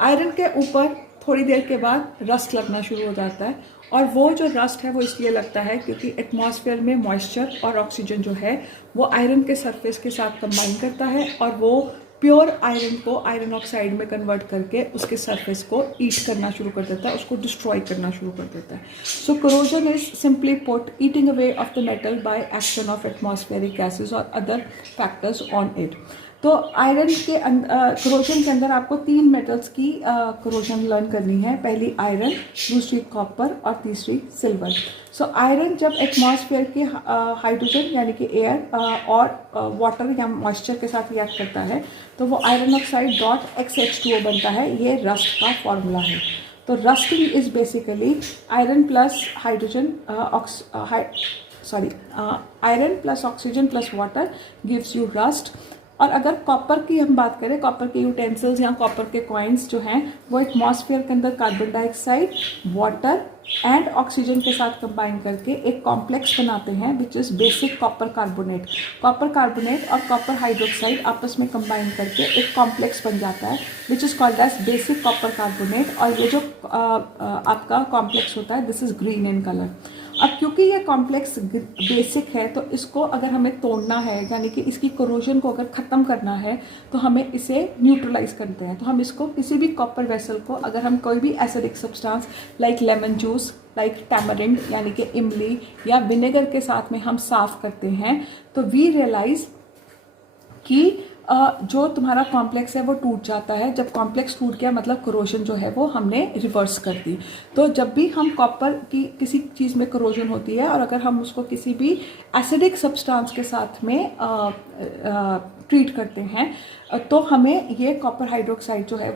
आयरन के ऊपर थोड़ी देर के बाद रस्ट लगना शुरू हो जाता है, और वो जो रस्ट है वो इसलिए लगता है क्योंकि एटमॉस्फेयर में मॉइस्चर और ऑक्सीजन जो है वो आयरन के सरफेस के साथ कंबाइन करता है, और वो प्योर आयरन को आयरन ऑक्साइड में कन्वर्ट करके उसके सरफेस को ईट करना शुरू कर देता है, उसको डिस्ट्रॉय करना शुरू कर देता है। So corrosion is simply put eating away of the metal by action of atmospheric gases और अदर फैक्टर्स ऑन इट। तो आयरन के करोजन के अंदर आपको 3 मेटल्स की करोजन लर्न करनी है। पहली आयरन, दूसरी कॉपर और तीसरी सिल्वर। सो आयरन जब एटमॉस्फेयर के हाइड्रोजन यानी कि एयर और वाटर या मॉइस्चर के साथ रिएक्ट करता है तो वो आयरन ऑक्साइड .XH2O बनता है। ये रस्ट का फॉर्मूला है। तो rusting is basically iron plus hydrogen iron plus oxygen plus water gives you rust. और अगर कॉपर की हम बात करें, कॉपर के यूटेंसिल्स या कॉपर के कॉइन्स जो हैं वो एटमॉस्फेयर के अंदर carbon dioxide, water and oxygen के साथ कंबाइन करके एक कॉम्प्लेक्स बनाते हैं which is basic copper carbonate. Copper carbonate और कॉपर हाइड्रोक्साइड आपस में कंबाइन करके एक कॉम्प्लेक्स बन जाता है which is called as basic copper carbonate. और ये जो आपका कॉम्प्लेक्स होता है this is green in colour. अब क्योंकि ये कॉम्प्लेक्स बेसिक है तो इसको अगर हमें तोड़ना है यानी कि इसकी कोरोजन को अगर ख़त्म करना है तो हमें इसे न्यूट्रलाइज करते हैं। तो हम इसको किसी भी कॉपर वेसल को अगर हम कोई भी acidic substance like lemon juice, like tamarind यानी कि इमली या विनेगर के साथ में हम साफ़ करते हैं तो वी रियलाइज़ कि जो तुम्हारा कॉम्प्लेक्स है वो टूट जाता है। जब कॉम्प्लेक्स टूट गया मतलब करोजन जो है वो हमने रिवर्स कर दी। तो जब भी हम कॉपर की किसी चीज़ में करोजन होती है और अगर हम उसको किसी भी एसिडिक सब्सटेंस के साथ में ट्रीट करते हैं तो हमें ये कॉपर हाइड्रोक्साइड जो है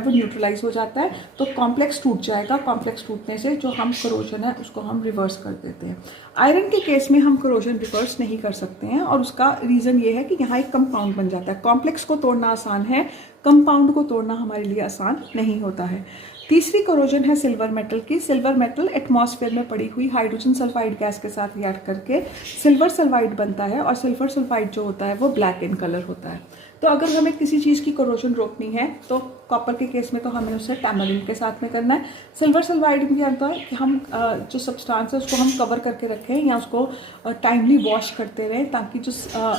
वो न्यूट्रलाइज हो जाता है, तो कॉम्प्लेक्स टूट जाएगा। कॉम्प्लेक्स टूटने से जो हम करोजन है उसको हम रिवर्स कर देते हैं। आयरन के केस में हम करोजन रिवर्स नहीं कर सकते हैं, और उसका रीज़न ये है कि यहाँ एक कंपाउंड बन जाता है। कॉम्प्लेक्स को तोड़ना आसान है, कंपाउंड को तोड़ना हमारे लिए आसान नहीं होता है। तीसरी करोजन है सिल्वर मेटल की। सिल्वर मेटल एटमॉस्फेयर में पड़ी हुई हाइड्रोजन सल्फाइड गैस के साथ रिएक्ट करके सिल्वर सल्फाइड बनता है, और सिल्वर सल्फाइड जो होता है वो ब्लैक इन कलर होता है। तो अगर हमें किसी चीज़ की करोजन रोकनी है तो कॉपर के केस में तो हमें उसे टैमरिन के साथ में करना है। सिल्वर सल्फाइड में क्या होता है कि हम जो सब्सटेंस है उसको हम कवर करके रखें या उसको टाइमली वॉश करते रहें, ताकि जो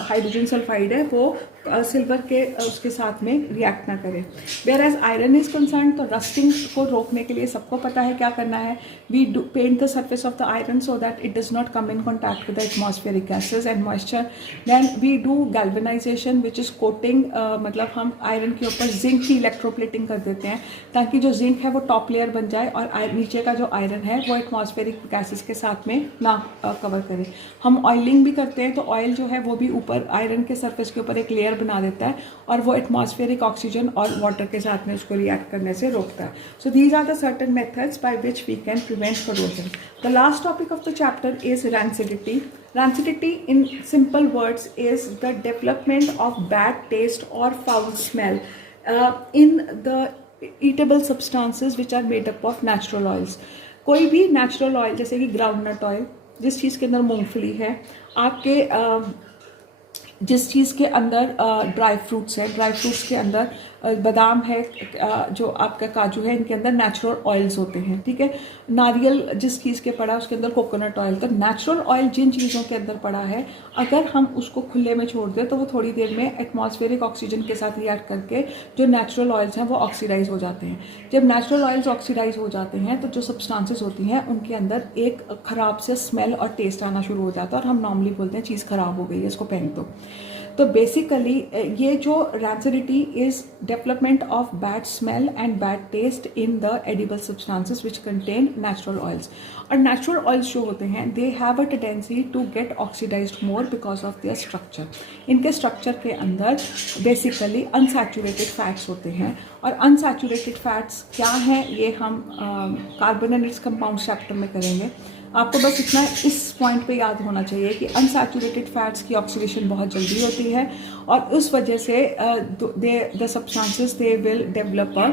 हाइड्रोजन सल्फाइड है वो सिल्वर के उसके साथ में रिएक्ट ना करे। Whereas iron is concern, तो रस्टिंग को रोकने के लिए सबको पता है क्या करना है। We do paint the surface of the iron so that it does not come in contact with the atmospheric gases and moisture. Then we do galvanisation which is coating, मतलब हम आयरन के ऊपर जिंक की electroplating कर देते हैं, ताकि जो जिंक है वो टॉप लेयर बन जाए और नीचे का जो आयरन है वो एटमॉस्फेरिक गैसेस के साथ में ना कवर करे। हम ऑयलिंग भी करते हैं, तो ऑयल जो है वो भी ऊपर आयरन के सरफेस के ऊपर एक लेयर बना देता है, और वो एटमॉस्फेरिक ऑक्सीजन और वाटर के साथ में उसको रिएक्ट करने से रोकता है। So these are the certain methods by which we can prevent corrosion. The last topic of the chapter is rancidity. Rancidity in simple words is the development of bad taste or foul smell in the eatable substances which are made up of natural oils. कोई भी natural oil जैसे कि groundnut oil, जिस चीज़ के अंदर मूंगफली है, आपके जिस चीज़ के अंदर ड्राई फ्रूट्स है, ड्राई फ्रूट्स के अंदर बादाम है, जो आपका काजू है, इनके अंदर नेचुरल ऑयल्स होते हैं, ठीक है। नारियल जिस चीज़ के पड़ा उसके अंदर कोकोनट ऑयल। तो नेचुरल ऑयल जिन चीज़ों के अंदर पड़ा है, अगर हम उसको खुले में छोड़ दें तो वो थोड़ी देर में एटमॉस्फेरिक ऑक्सीजन के साथ रिएक्ट करके जो नेचुरल ऑयल्स हैं वो ऑक्सीडाइज हो जाते हैं। जब नेचुरल ऑयल्स ऑक्सीडाइज हो जाते हैं तो जो सब्सटेंसेस होती हैं उनके अंदर एक ख़राब से स्मेल और टेस्ट आना शुरू हो जाता है, और हम नॉर्मली बोलते हैं चीज़ ख़राब हो गई है, इसको फेंक दो। तो बेसिकली ये जो rancidity is development of bad smell and bad taste in the edible substances which contain natural oils. और नेचुरल ऑयल्स जो होते हैं they have a tendency to get oxidised more because of their structure. इनके structure के अंदर basically unsaturated fats होते हैं, और अनसैचुरेटेड फैट्स क्या हैं ये हम carbon and its compound chapter में करेंगे। आपको बस इतना इस पॉइंट पे याद होना चाहिए कि अनसैचुरेटेड फैट्स की ऑक्सीडेशन बहुत जल्दी होती है, और उस वजह से the substances they will develop a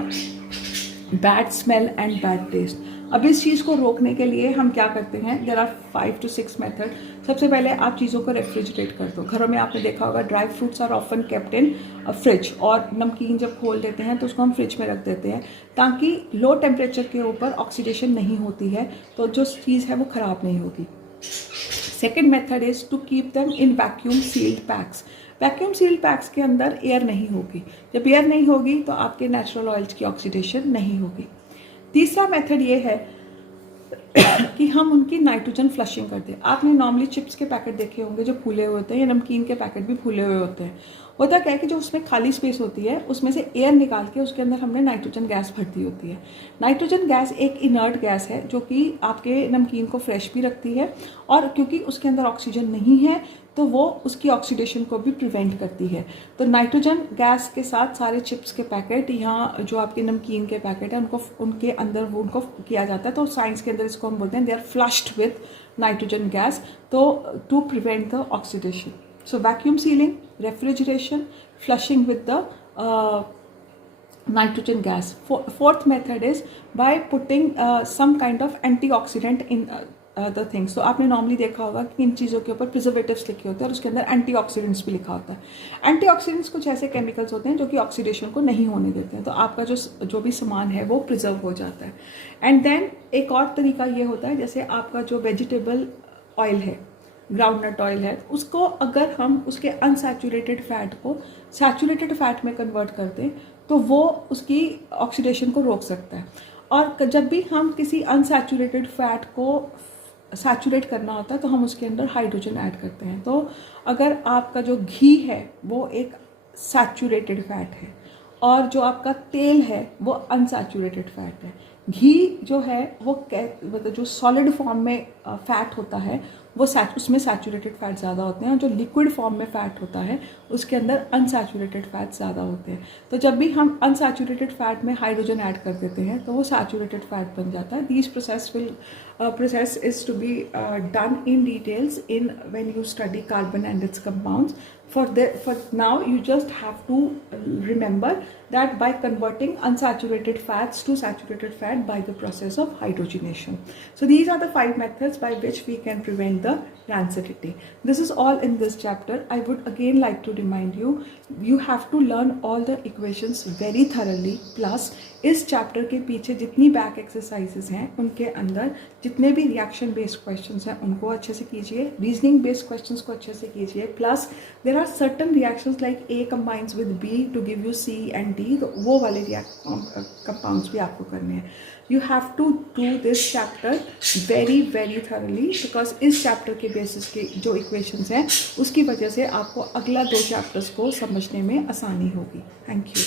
bad smell and bad test. अब इस चीज़ को रोकने के लिए हम क्या करते हैं, देयर आर 5 to 6 मेथड। सबसे पहले आप चीज़ों को रेफ्रिजरेट कर दो। घरों में आपने देखा होगा dry fruits are often kept in fridge, और नमकीन जब खोल देते हैं तो उसको हम फ्रिज में रख देते हैं, ताकि लो टेम्परेचर के ऊपर ऑक्सीडेशन नहीं होती है, तो जो चीज़ है वो ख़राब नहीं होगी। Second method is to keep them in vacuum sealed packs. Vacuum sealed packs के अंदर एयर नहीं होगी। जब एयर नहीं होगी तो आपके नेचुरल ऑयल्स की ऑक्सीडेशन नहीं होगी। तीसरा मेथड ये है कि हम उनकी नाइट्रोजन फ्लशिंग कर दें। आपने नॉर्मली चिप्स के पैकेट देखे होंगे जो फूले हुए होते हैं, या नमकीन के पैकेट भी फूले हुए होते हैं। होता क्या है कि जो उसमें खाली स्पेस होती है उसमें से एयर निकाल के उसके अंदर हमने नाइट्रोजन गैस भर दी होती है। नाइट्रोजन गैस एक इनर्ट गैस है जो कि आपके नमकीन को फ्रेश भी रखती है, और क्योंकि उसके अंदर ऑक्सीजन नहीं है तो वो उसकी ऑक्सीडेशन को भी प्रिवेंट करती है। तो नाइट्रोजन गैस के साथ सारे चिप्स के पैकेट या जो आपके नमकीन के पैकेट है उनके अंदर वो उनको किया जाता है। तो साइंस के अंदर इसको हम बोलते हैं they are flushed with nitrogen gas, तो to prevent the oxidation. So vacuum sealing, refrigeration, flushing with the nitrogen gas. Fourth method is by putting some kind of antioxidant in the things. तो आपने normally देखा होगा कि इन चीज़ों के ऊपर preservatives लिखे होते हैं और उसके अंदर एंटीऑक्सीडेंट्स भी लिखा होता है। एंटीऑक्सीडेंट्स कुछ ऐसे केमिकल्स होते हैं जो कि ऑक्सीडेशन को नहीं होने देते हैं, तो आपका जो भी सामान है वो प्रिजर्व हो जाता है। एंड देन एक और तरीका ये होता है, जैसे आपका जो वेजिटेबल ऑयल है, ग्राउंडनट ऑयल है, उसको अगर हम उसके अनसैचुरेटेड फैट को सैचुरेटेड फैट में कन्वर्ट कर दें तो वो उसकी ऑक्सीडेशन को रोक सकता है। और जब भी हम किसी अनसैचुरेटेड फैट को सैचुरेट करना होता है तो हम उसके अंदर हाइड्रोजन ऐड करते हैं। तो अगर आपका जो घी है वो एक सैचुरेटेड फैट है और जो आपका तेल है वो अनसैचुरेटेड फैट है। घी जो है वो मतलब जो सॉलिड फॉर्म में फैट होता है वो उसमें सैचुरेटेड फैट ज़्यादा होते हैं, और जो लिक्विड फॉर्म में फ़ैट होता है उसके अंदर अनसैचुरेटेड फैट ज़्यादा होते हैं। तो जब भी हम अनसैचुरेटेड फैट में हाइड्रोजन ऐड कर देते हैं तो वो सैचुरेटेड फैट बन जाता है। These process is to be done in details in when you study carbon and its compounds. For now you just have to remember that by converting unsaturated fats to saturated fat by the process of hydrogenation. So these are the 5 methods by which we can prevent the rancidity. This is all in this chapter. I would again like to remind you, you have to learn all the equations very thoroughly, plus इस chapter के पीछे जितनी back exercises हैं उनके अंदर जितने भी reaction based questions हैं उनको अच्छे से कीजिए, रीजनिंग बेस्ड क्वेश्चंस को अच्छे से कीजिए, plus there are certain reactions like A combines with B to give you C and D, तो वो वाले कंपाउंड्स भी आपको करने हैं। You have to do this chapter very very thoroughly, because इस चैप्टर के बेसिस के जो इक्वेशंस हैं उसकी वजह से आपको अगला 2 चैप्टर्स को समझने में आसानी होगी। Thank you.